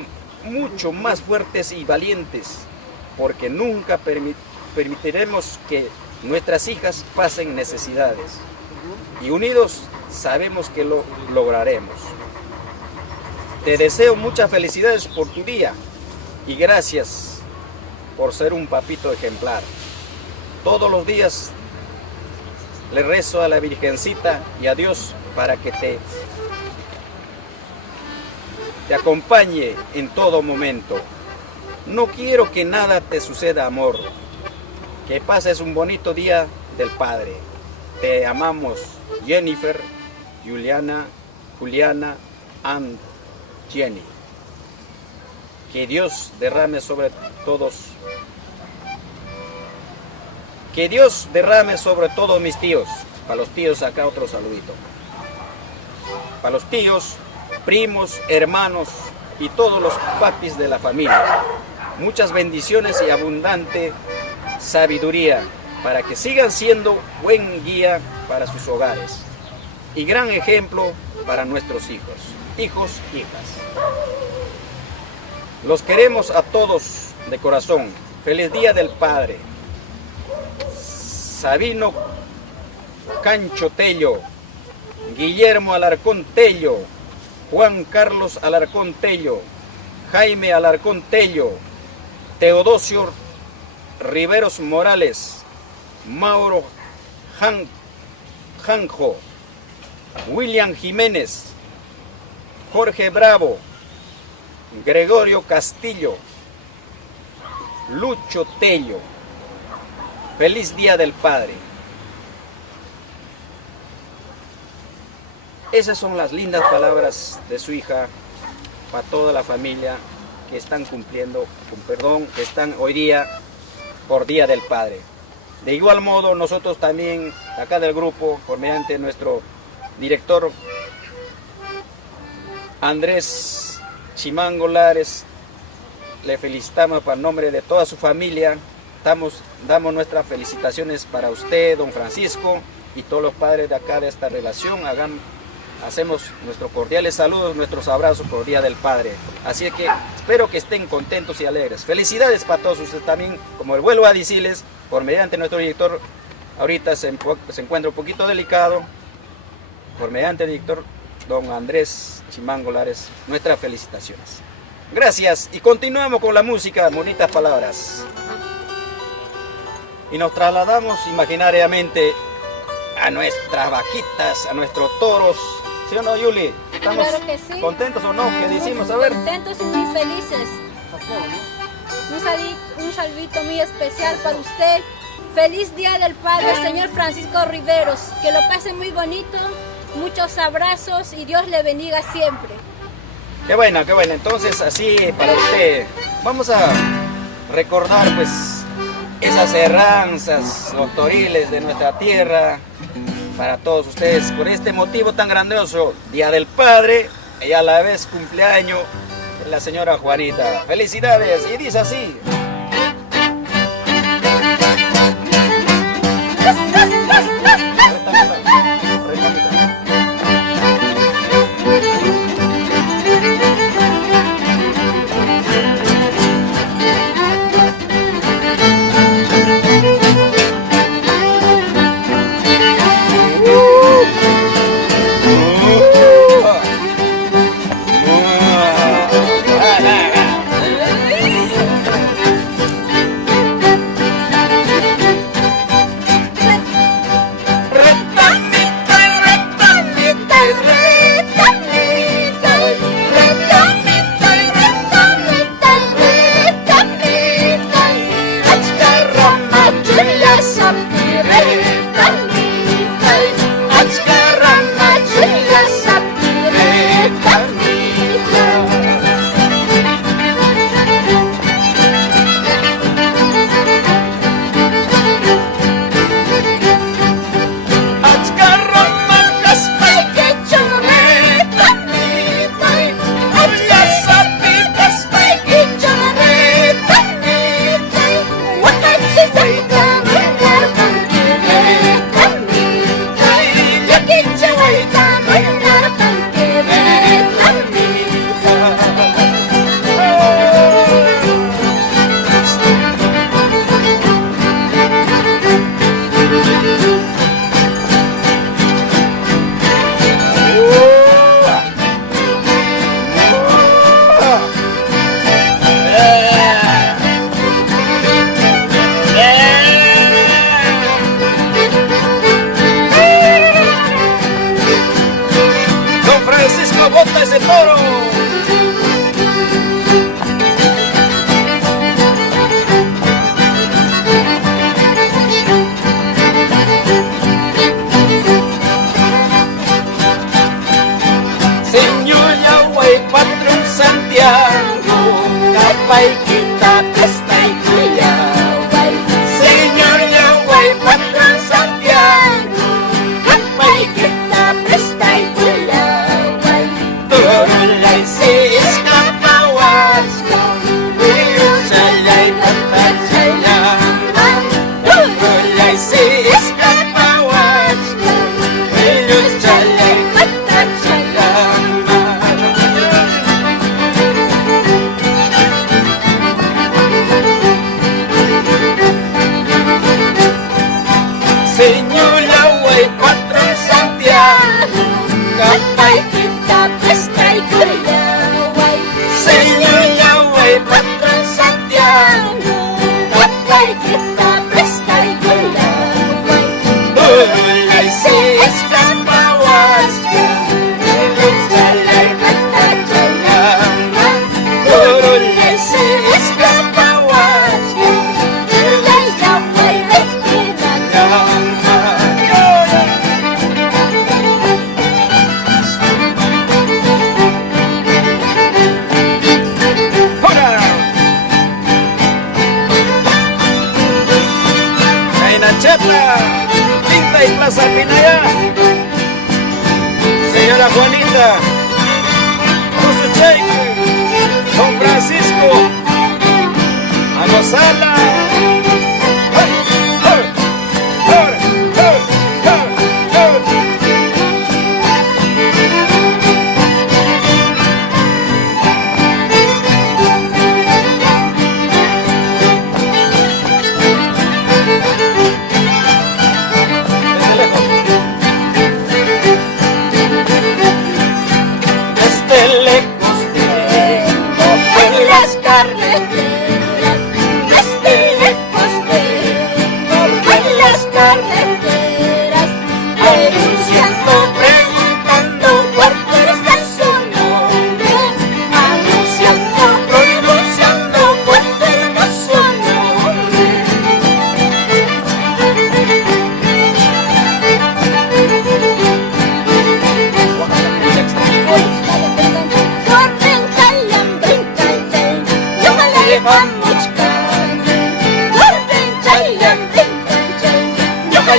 mucho más fuertes y valientes, porque nunca permitiremos que nuestras hijas pasen necesidades. Y unidos sabemos que lo lograremos. Te deseo muchas felicidades por tu día y gracias por ser un papito ejemplar. Todos los días le rezo a la Virgencita y a Dios para que te acompañe en todo momento. No quiero que nada te suceda, amor. Que pases un bonito día del Padre. Te amamos, Jennifer, Juliana, and Jenny. Que Dios derrame sobre todos. Que Dios derrame sobre todos mis tíos. Para los tíos acá otro saludito. Para los tíos, primos, hermanos y todos los papis de la familia. Muchas bendiciones y abundante sabiduría para que sigan siendo buen guía para sus hogares y gran ejemplo para nuestros hijos, hijas. Los queremos a todos de corazón. Feliz Día del Padre. Sabino Cancho Tello, Guillermo Alarcón Tello, Juan Carlos Alarcón Tello, Jaime Alarcón Tello, Teodosio Riveros Morales, Mauro Janjo, William Jiménez, Jorge Bravo, Gregorio Castillo, Lucho Tello. Feliz Día del Padre. Esas son las lindas palabras de su hija para toda la familia que están cumpliendo, están hoy día por Día del Padre. De igual modo, nosotros también, acá del grupo, por mediante nuestro director Andrés Chimango Lares, le felicitamos para el nombre de toda su familia, damos nuestras felicitaciones para usted, don Francisco, y todos los padres de acá de esta relación. Hacemos nuestros cordiales saludos, nuestros abrazos por Día del Padre. Así que espero que estén contentos y alegres. Felicidades para todos ustedes también, como vuelvo a decirles, por mediante nuestro director, ahorita se encuentra un poquito delicado, por mediante el director don Andrés Chimango Lares, nuestras felicitaciones. Gracias y continuamos con la música, bonitas palabras. Y nos trasladamos imaginariamente a nuestras vaquitas, a nuestros toros. ¿Sí o no, Yuli? ¿Estamos Claro que sí. contentos o no? ¿Qué decimos? A ver. Contentos y muy felices. Un saludito muy especial para usted. Feliz Día del Padre, señor Francisco Riveros. Que lo pase muy bonito, muchos abrazos y Dios le bendiga siempre. Qué bueno, qué bueno. Entonces, así para usted, vamos a recordar pues esas herranzas, los toriles de nuestra tierra, para todos ustedes, por este motivo tan grandioso, Día del Padre, y a la vez cumpleaños de la señora Juanita. Felicidades, y dice así. ¡Bota ese toro! Señor Yahweh, patrón Santiago, capay kita pestay kuya. Señor Yahweh, patrón Santiago, capay kita pestay kuya. Turulay si iskapawas ko, salay patatsayan. Turulay si iskapawas ko, salay patatsayan. Señor Yahweh, patrón Santiago, kapay kita pestay kuryaway. Señor Yahweh, patrón Santiago, kapay kita pestay kuryaway. Turulay si iskapawas ko, salay patatsayan. Turulay si iskapawas ko, salay Yahweh eskinagaman. Cheta, Quinta y Plaza Pinaya, señora Juanita, José Cheque, don Francisco, a Rosala,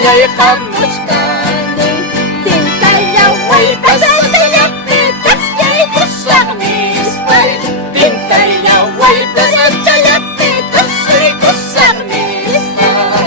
ay, kamuskani. Tintay laway pasatalapi, tasyay kusaknis pay. Tintay laway pasatalapi, tasyay kusaknis pay.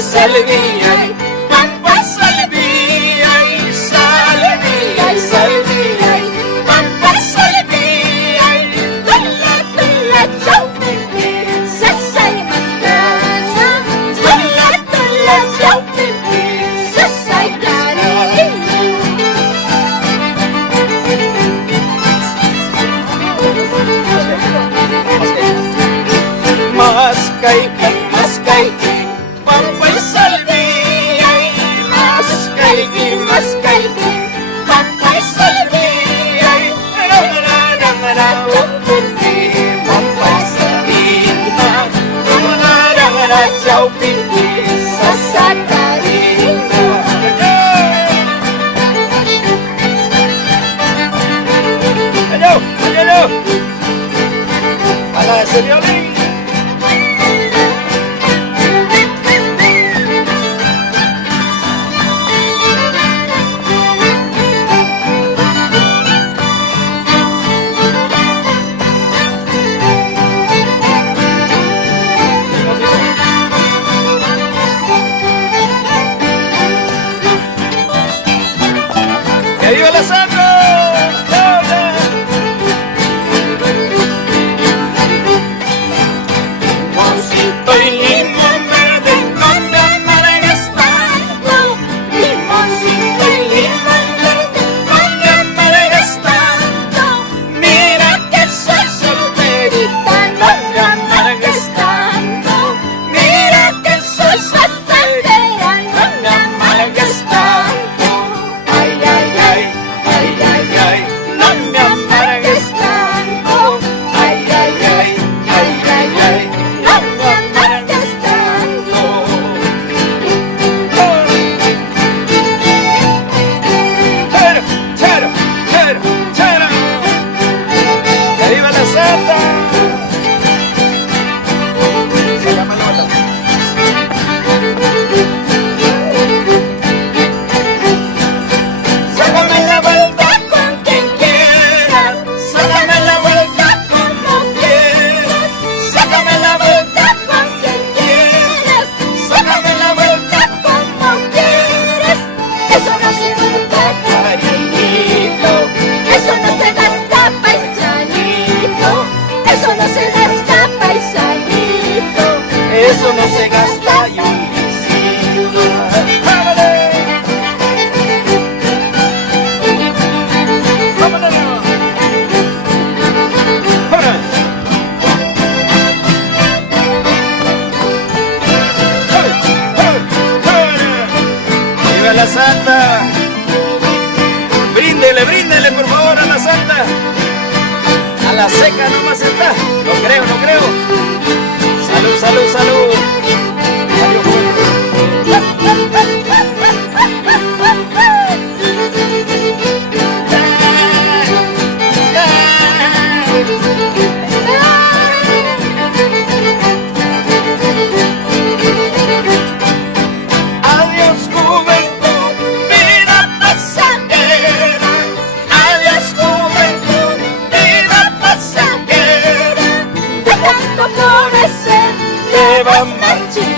Salvia, pampa salvia, salvia, salvia, pampa salvia, Tula tula chaupipi, sasay maskana. Tula tula chaupipi, sasay karino. maskay, pampay salvia, maskay, pampay salvia, rangara, chaupipi, pampay salvia, rangara, chaupipi, sasakarina. Ayo, ala ese violín. ¡Que viva la sangre! Limoncito y limón verde con mi amargastando. Limoncito y limón verde Con mi amargastando. Mira que soy solterita, no me amargastando. Mira que soy solterita, no me amargastando. Ay, ay, ay, ay, ay, ay, no me amargastando. Ay, ay, ay, ay, ay, ay, no me amargastando. Chero, chero, chero, chero. ¡Que viva la santa! Sácame la bota. Sácame la vuelta con quien quieras, sácame la vuelta como quieras, sácame la vuelta con quien quieras, sácame la vuelta como quieras. Eso no se gasta, Cariñito, eso no se gasta, paisanito. Eso no se gasta, paisanito. eso no se gasta y un besito. ¡Vámonos! ¡Vámonos! ¡Vámonos! ¡Viva la santa! Bríndele por favor a la santa. A la seca nomás está. No creo. Salud, salud, salud. Adiós, Adiós, juventud, vida pasajera. Adiós, juventud, vida pasajera. De tanto florecer, Te va marchito.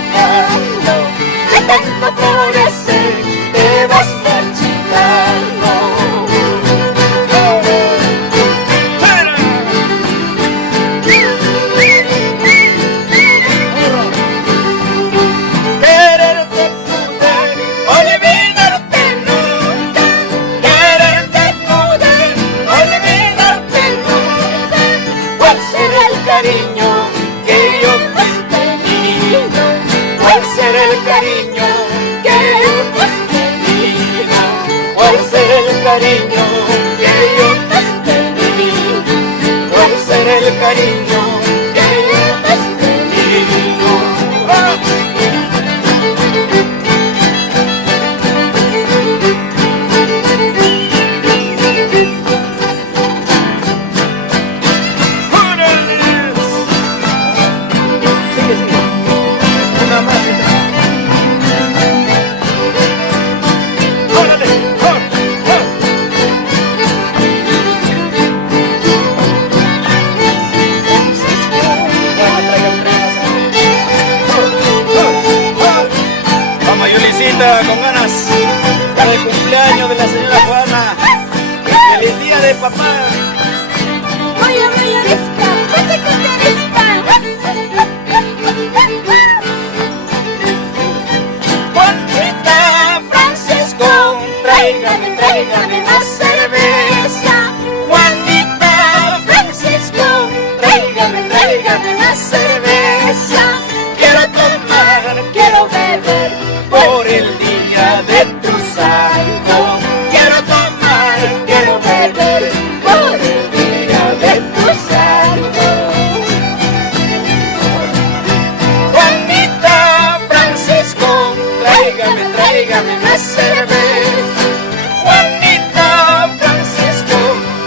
cariño que yo te he tenido? ¿Cuál será el cariño que yo te he tenido? ¿Cuál será el cariño que yo te he tenido? ¿Cuál será el cariño que yo te he tenido? Con ganas para el cumpleaños de la señora Juana. ¡Feliz día de papá! Oye, mayorisca, ponte contenta. Juanita Francisco, tráigame, tráigame más cerveza. Juanita Francisco, tráigame, tráigame más cerveza. Quiero tomar, quiero beber por el día de tu santo. Quiero tomar, quiero beber por el día de tu santo. Juanita Francisco, tráigame, tráigame más cerveza. Juanita Francisco,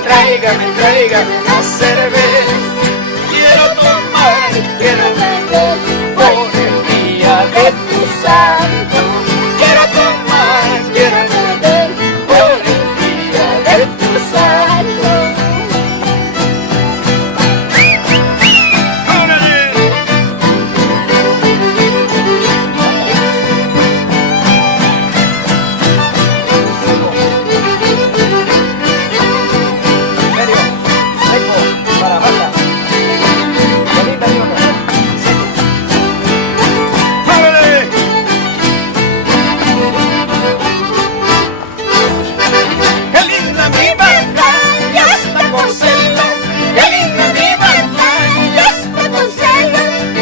tráigame, tráigame más cerveza. Quiero tomar, quiero beber por el día de tu santo. Quiero tomar, quiero beber por el día de tu santo.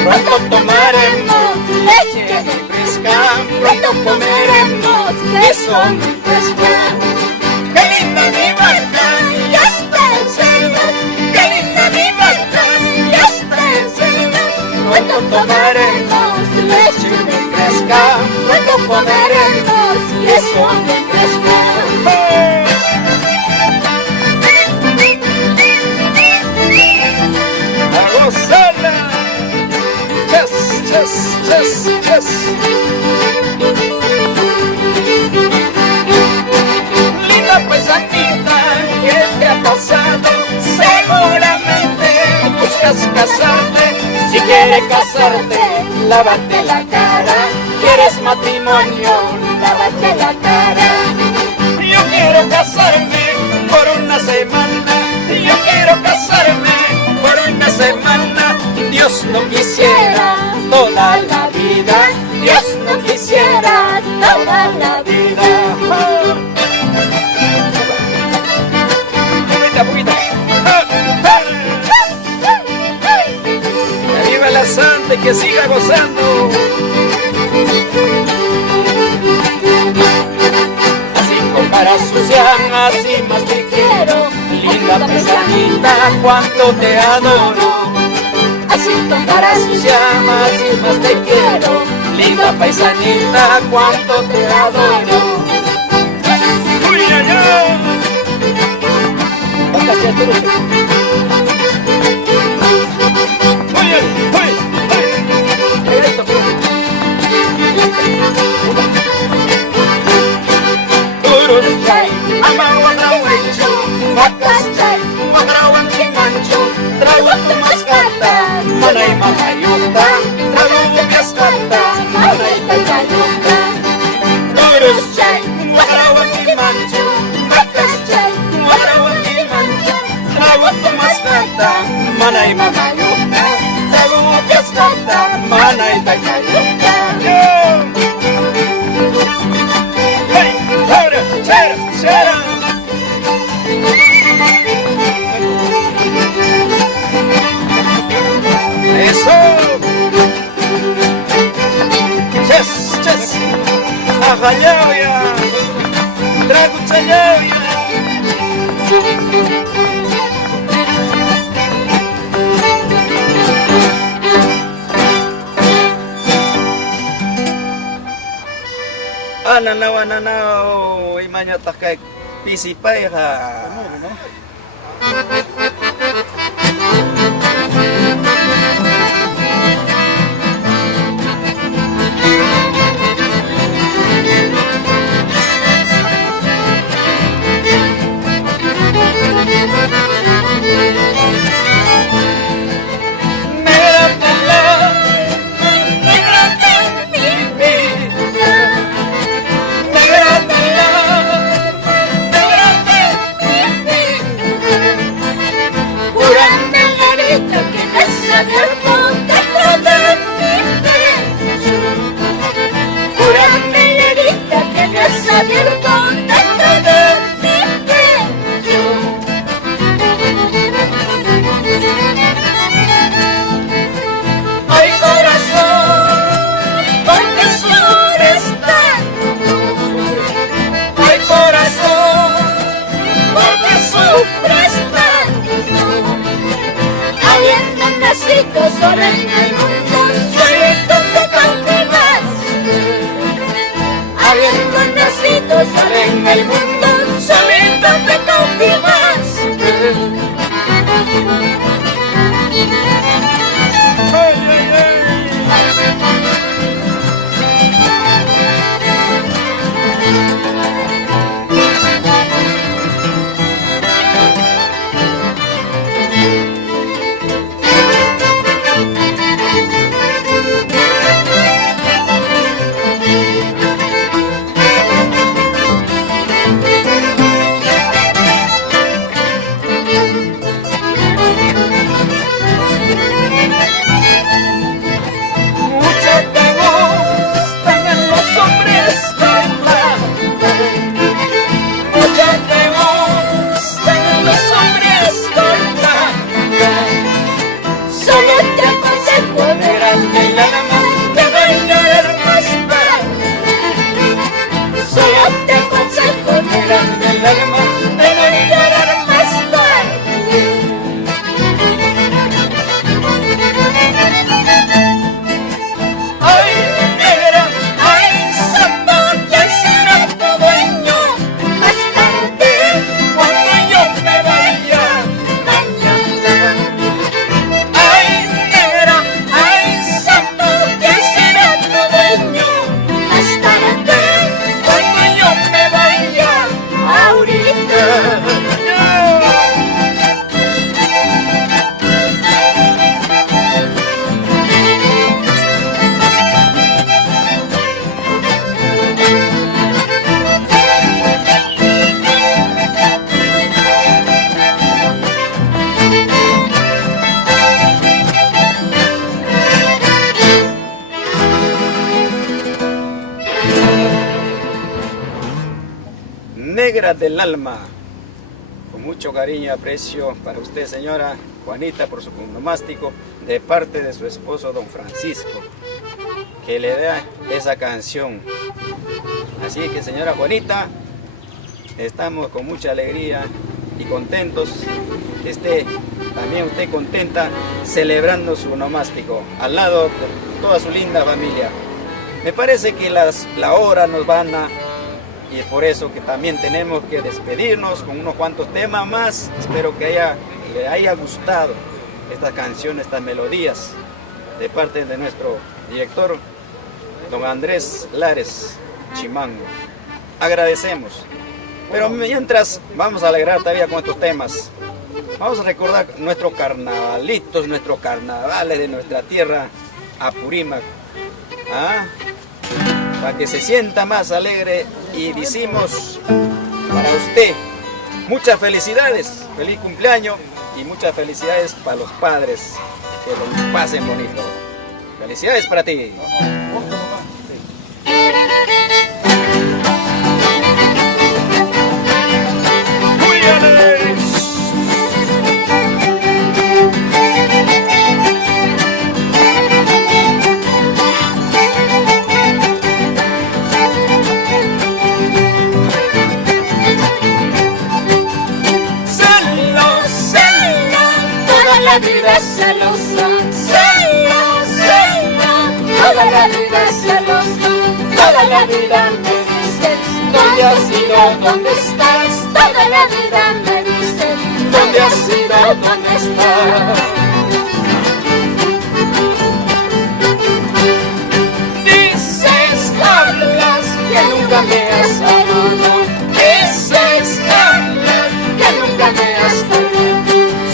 Pronto tomaremos leche muy fresca, pronto comeremos queso muy fresco. ¡Qué linda mi vaca! ¡Ya está en celo! ¡Qué linda mi vaca! ¡Ya está en celo! Pronto tomaremos leche muy fresca, pronto comeremos queso muy fresco. ¡A gozarla! Yes, yes, yes, yes. Linda paisanita, ¿qué te ha pasado? Seguramente buscas casarte. Si quieres casarte, lávate la cara. ¿Quieres matrimonio? Lávate la cara. Yo quiero casarme por una semana. Yo quiero casarme por una semana. Dios no quisiera toda la vida, Dios no quisiera toda la vida. Poquita. Que viva la santa y que siga gozando. Así para Susian, así más te quiero. Linda paisanita, cuánto te adoro. Así para Susian, así más te quiero. Linda paisanita, cuánto te adoro. ¡Uy, ay, ay! Manay mamayuta, trago bukas kanta, manay tayayuta. Lurus chay, wakarawang imanchu, bakas chay, wakarawang imanchu, trago bukas kanta, manay mamayuta, trago bukas kanta, manay tayayuta. Hey, ahora, chera. Wananao, imaña takay pisipayha. Solo en el mundo, solito te cautivas. Habiendo nacido solo en el mundo, solito te cautivas. Negra del alma, con mucho cariño y aprecio para usted, señora Juanita, por su onomástico, de parte de su esposo don Francisco, que le da esa canción. Así que, señora Juanita, estamos con mucha alegría y contentos que esté también usted contenta celebrando su onomástico al lado de toda su linda familia. Me parece que la hora nos van a... y es por eso que también tenemos que despedirnos con unos cuantos temas más. Espero que le haya gustado estas canciones, estas melodías de parte de nuestro director, don Andrés Lares Chimango. Agradecemos. Pero mientras vamos a alegrar todavía con estos temas. Vamos a recordar nuestros carnavalitos, nuestros carnavales de nuestra tierra, Apurímac. Para que se sienta más alegre, y decimos para usted muchas felicidades, feliz cumpleaños y muchas felicidades para los padres, que lo pasen bonito. Felicidades para ti. La vida celosa, toda la vida celosa, toda la vida me ¿Dónde has ido? ¿Dónde estás? Toda la vida me dicen, ¿Dónde has ido? ¿Dónde estás? Dices, hablas que nunca me has amado. Dices, hablas que nunca me has amado.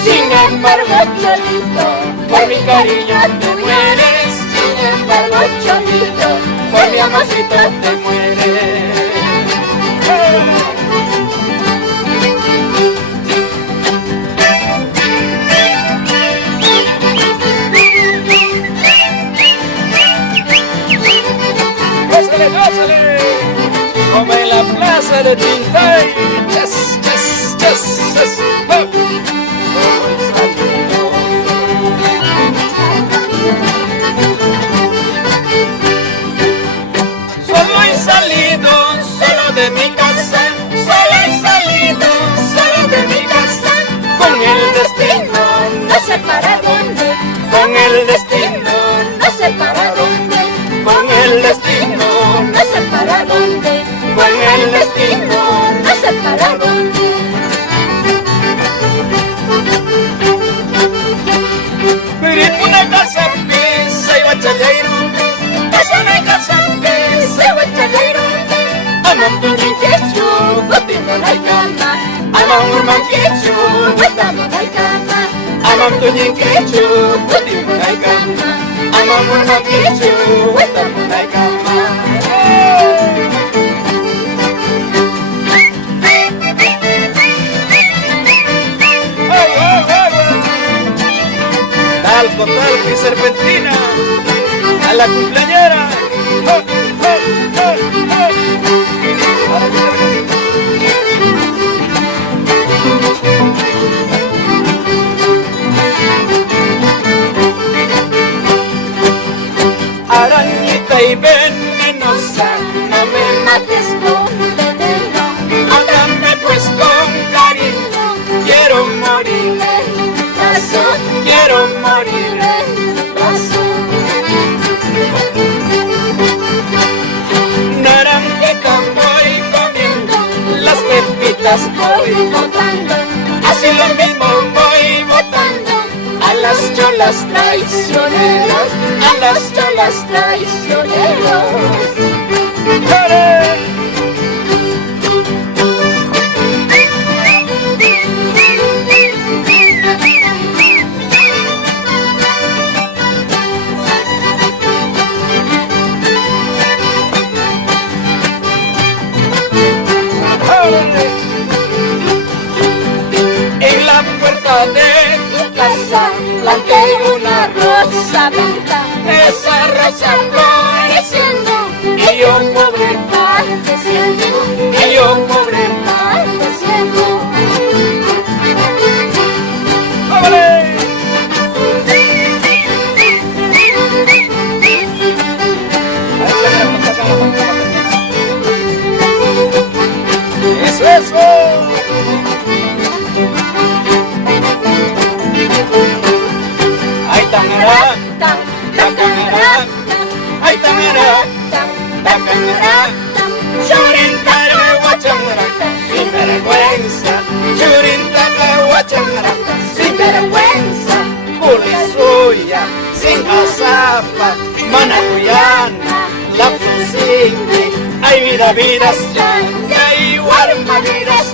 Sin embargo, Cholito, por mi cariño te mueres. Sin embargo, Cholito, por mi amorcito te mueres. ¡Gózale, gózale! Como en la plaza de Tintay. Yes, yes, yes, yes. ¡Oh! Solo he salido, solo de mi casa. Solo he salido, solo de mi casa. Con el destino, no sé para dónde, con el destino, no sé para dónde, con el destino, no sé para dónde, con el destino. no sé para dónde. Piripuna casa pisa y bachaleiro. Casa me casa pisa y bachaleiro. Amam tu ñinquechu, Botimos la cama, amam urman quechu. estamos la cama, Amam tu ñinquechu, botimos la cama. Amam urman quechu, estamos la cama. Talco, talco y serpentina a la cumpleañera. ¡Oh, oh, oh, oh! Arañita y venenosa, no me mates con veneno, mátame pues con cariño. Quiero morir, razón, quiero morir. razón. Naranjita voy comiendo, las pepitas voy Votando, así lo mismo voy votando a las cholas traicioneras, a las cholas traicioneros. ¡Ore! ¡Ore! En la puerta de tu casa planté una rosa blanca, esa rosa floreciendo, y yo pobre Padeciendo, y yo pobre. padeciendo. ¡Vámonos! ¡Eso, eso! ¡Ay, tangará! ¡Tacangará! ¡Ay, tangará! ¡Tacangará! ¡Churintara, guachangaraca! ¡Sin vergüenza! ¡Churintara, guachangaraca! ¡Sin vergüenza! ¡Pulisuya! ¡Sin azapa! ¡Manacuyana! ¡Lapsusingui! ¡Ay, vida, vidas! ¡Ay, guarma, vidas!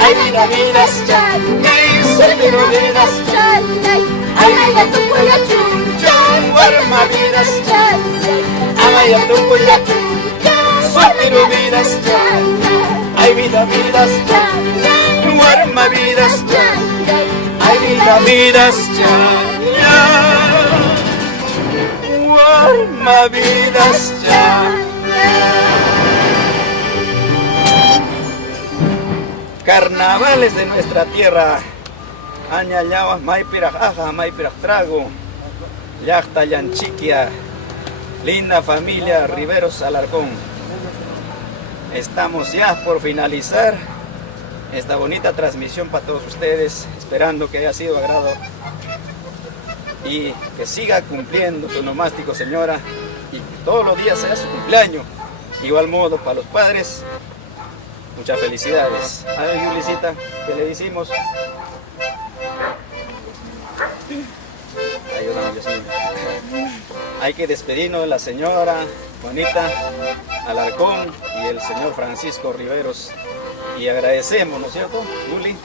¡Ay, vida, vidas! ¡Ay, séptimo vidas! ¡Ay, tu cuya chun! ¡Guarma, vidas! ¡Ay, tu cuya chun! ¡Séptimo vidas! ¡Ay, vida, vidas! ¡Guarma, vidas! ¡Ay, vida, vidas! ¡Guarma, vidas! Carnavales de nuestra tierra. Añallawa, Maipiraj Aja, Maipiraj Trago, Yachta Yanchiquia, linda familia Riveros Alarcón. Estamos ya por finalizar esta bonita transmisión para todos ustedes, esperando que haya sido agrado y que siga cumpliendo su nomástico, señora, y que todos los días sea su cumpleaños. Igual modo para los padres, muchas felicidades. A ver, Yulisita, ¿qué le decimos? Ayúdame, Dios mío. Hay que despedirnos de la señora Juanita Alarcón y el señor Francisco Riveros. Y agradecemos, ¿no es cierto, Yuli?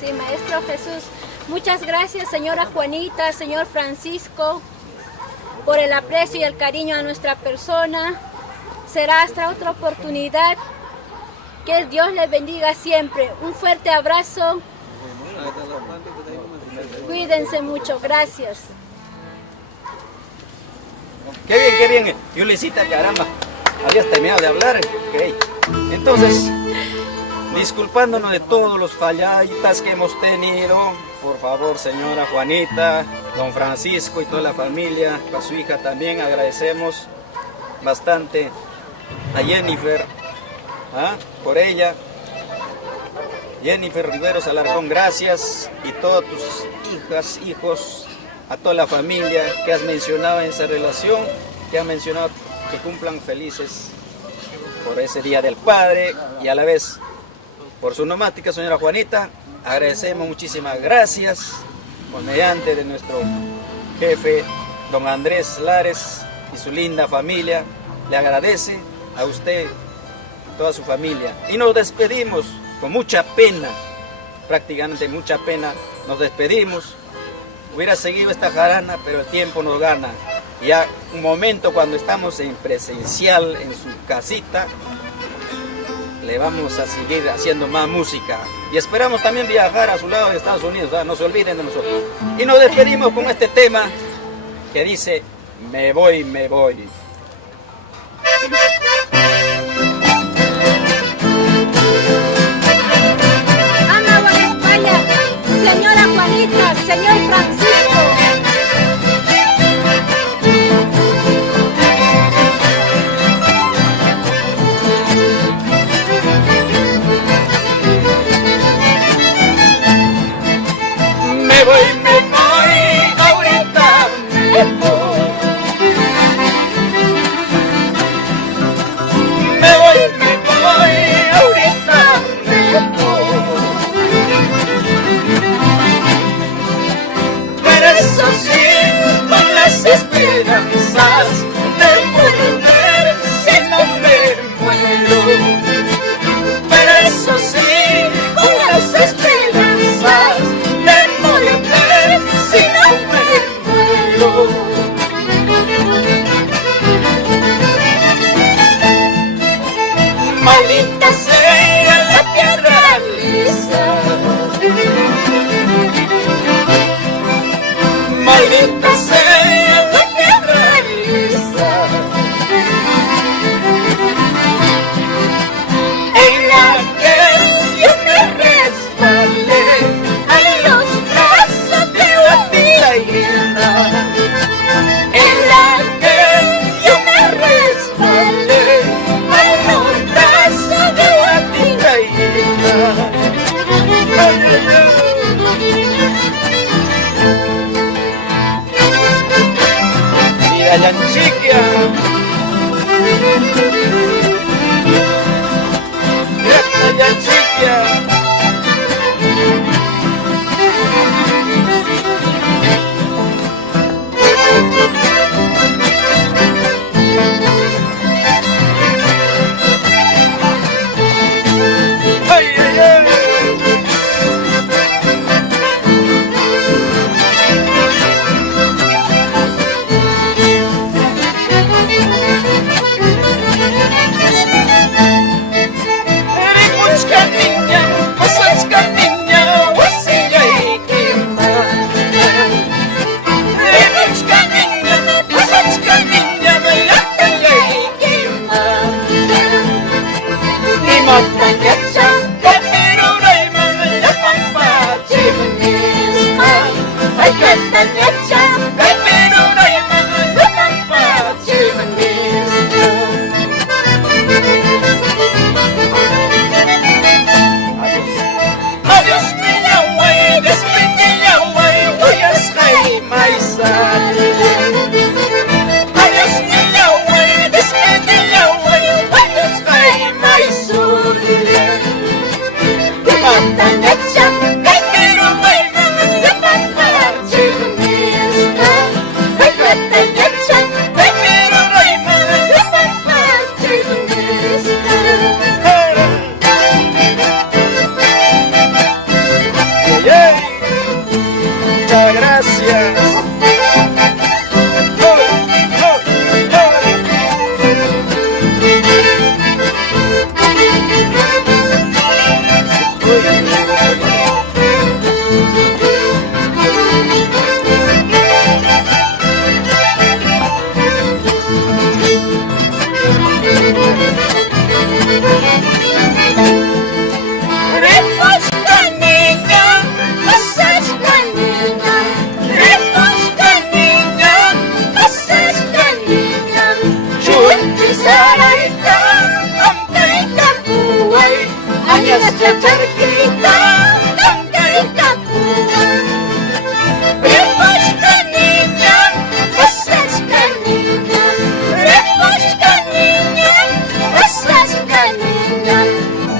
Sí, Maestro Jesús. Muchas gracias, señora Juanita, señor Francisco, por el aprecio y el cariño a nuestra persona. Será hasta otra oportunidad. Que Dios les bendiga siempre. Un fuerte abrazo. Cuídense mucho. Gracias. Qué bien, Yulisita, caramba. Habías terminado de hablar. Okay. Entonces, disculpándonos de todos los fallitas que hemos tenido, por favor, señora Juanita, don Francisco y toda la familia, a su hija también, agradecemos bastante a Jennifer, por ella. Jennifer Riveros Alarcón, gracias, y todas tus hijas, hijos, a toda la familia que has mencionado en esa relación, que has mencionado que cumplan felices por ese Día del Padre y a la vez por su nomástica, señora Juanita. Agradecemos, muchísimas gracias, por mediante de nuestro jefe, don Andrés Lares y su linda familia. Le agradece a usted, toda su familia. Y nos despedimos con mucha pena, prácticamente mucha pena, nos despedimos. Hubiera seguido esta jarana, pero el tiempo nos gana. Ya un momento cuando estamos en presencial en su casita, le vamos a seguir haciendo más música. Y esperamos también viajar a su lado de Estados Unidos, no se olviden de nosotros. Y nos despedimos con este tema que dice, me voy, me voy. Ama a España, señora Juanita, señor Francisco. Me voy, ahorita me voy. Me voy, ahorita me voy. Pero eso sí, con las esperanzas de volver si no me muero. Pero eso sí, con las esperanzas de volver si no me muero. Maldita sea la tierra lisa, maldita sea la tierra lisa, en la que yo me resbalé, a los brazos de la tierra, en la que yo me resbalé, a los brazos de la tierra. Mira, Yanchiquia, mira, Yanchiquia. Ay, ay, ay.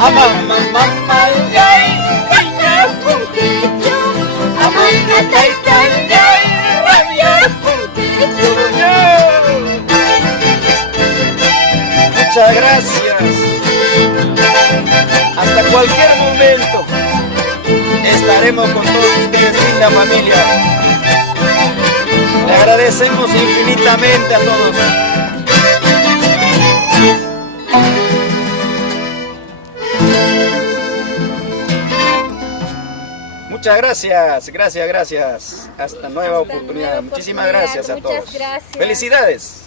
Amamamamay, kanya pungkicho. Amanatay tanyay, rabia pungkicho. Muchas gracias. Hasta cualquier momento estaremos con todos ustedes, linda familia. Le agradecemos infinitamente a todos. Muchas gracias, gracias. Hasta nueva oportunidad. Muchísimas gracias a todos. Muchas gracias. Felicidades.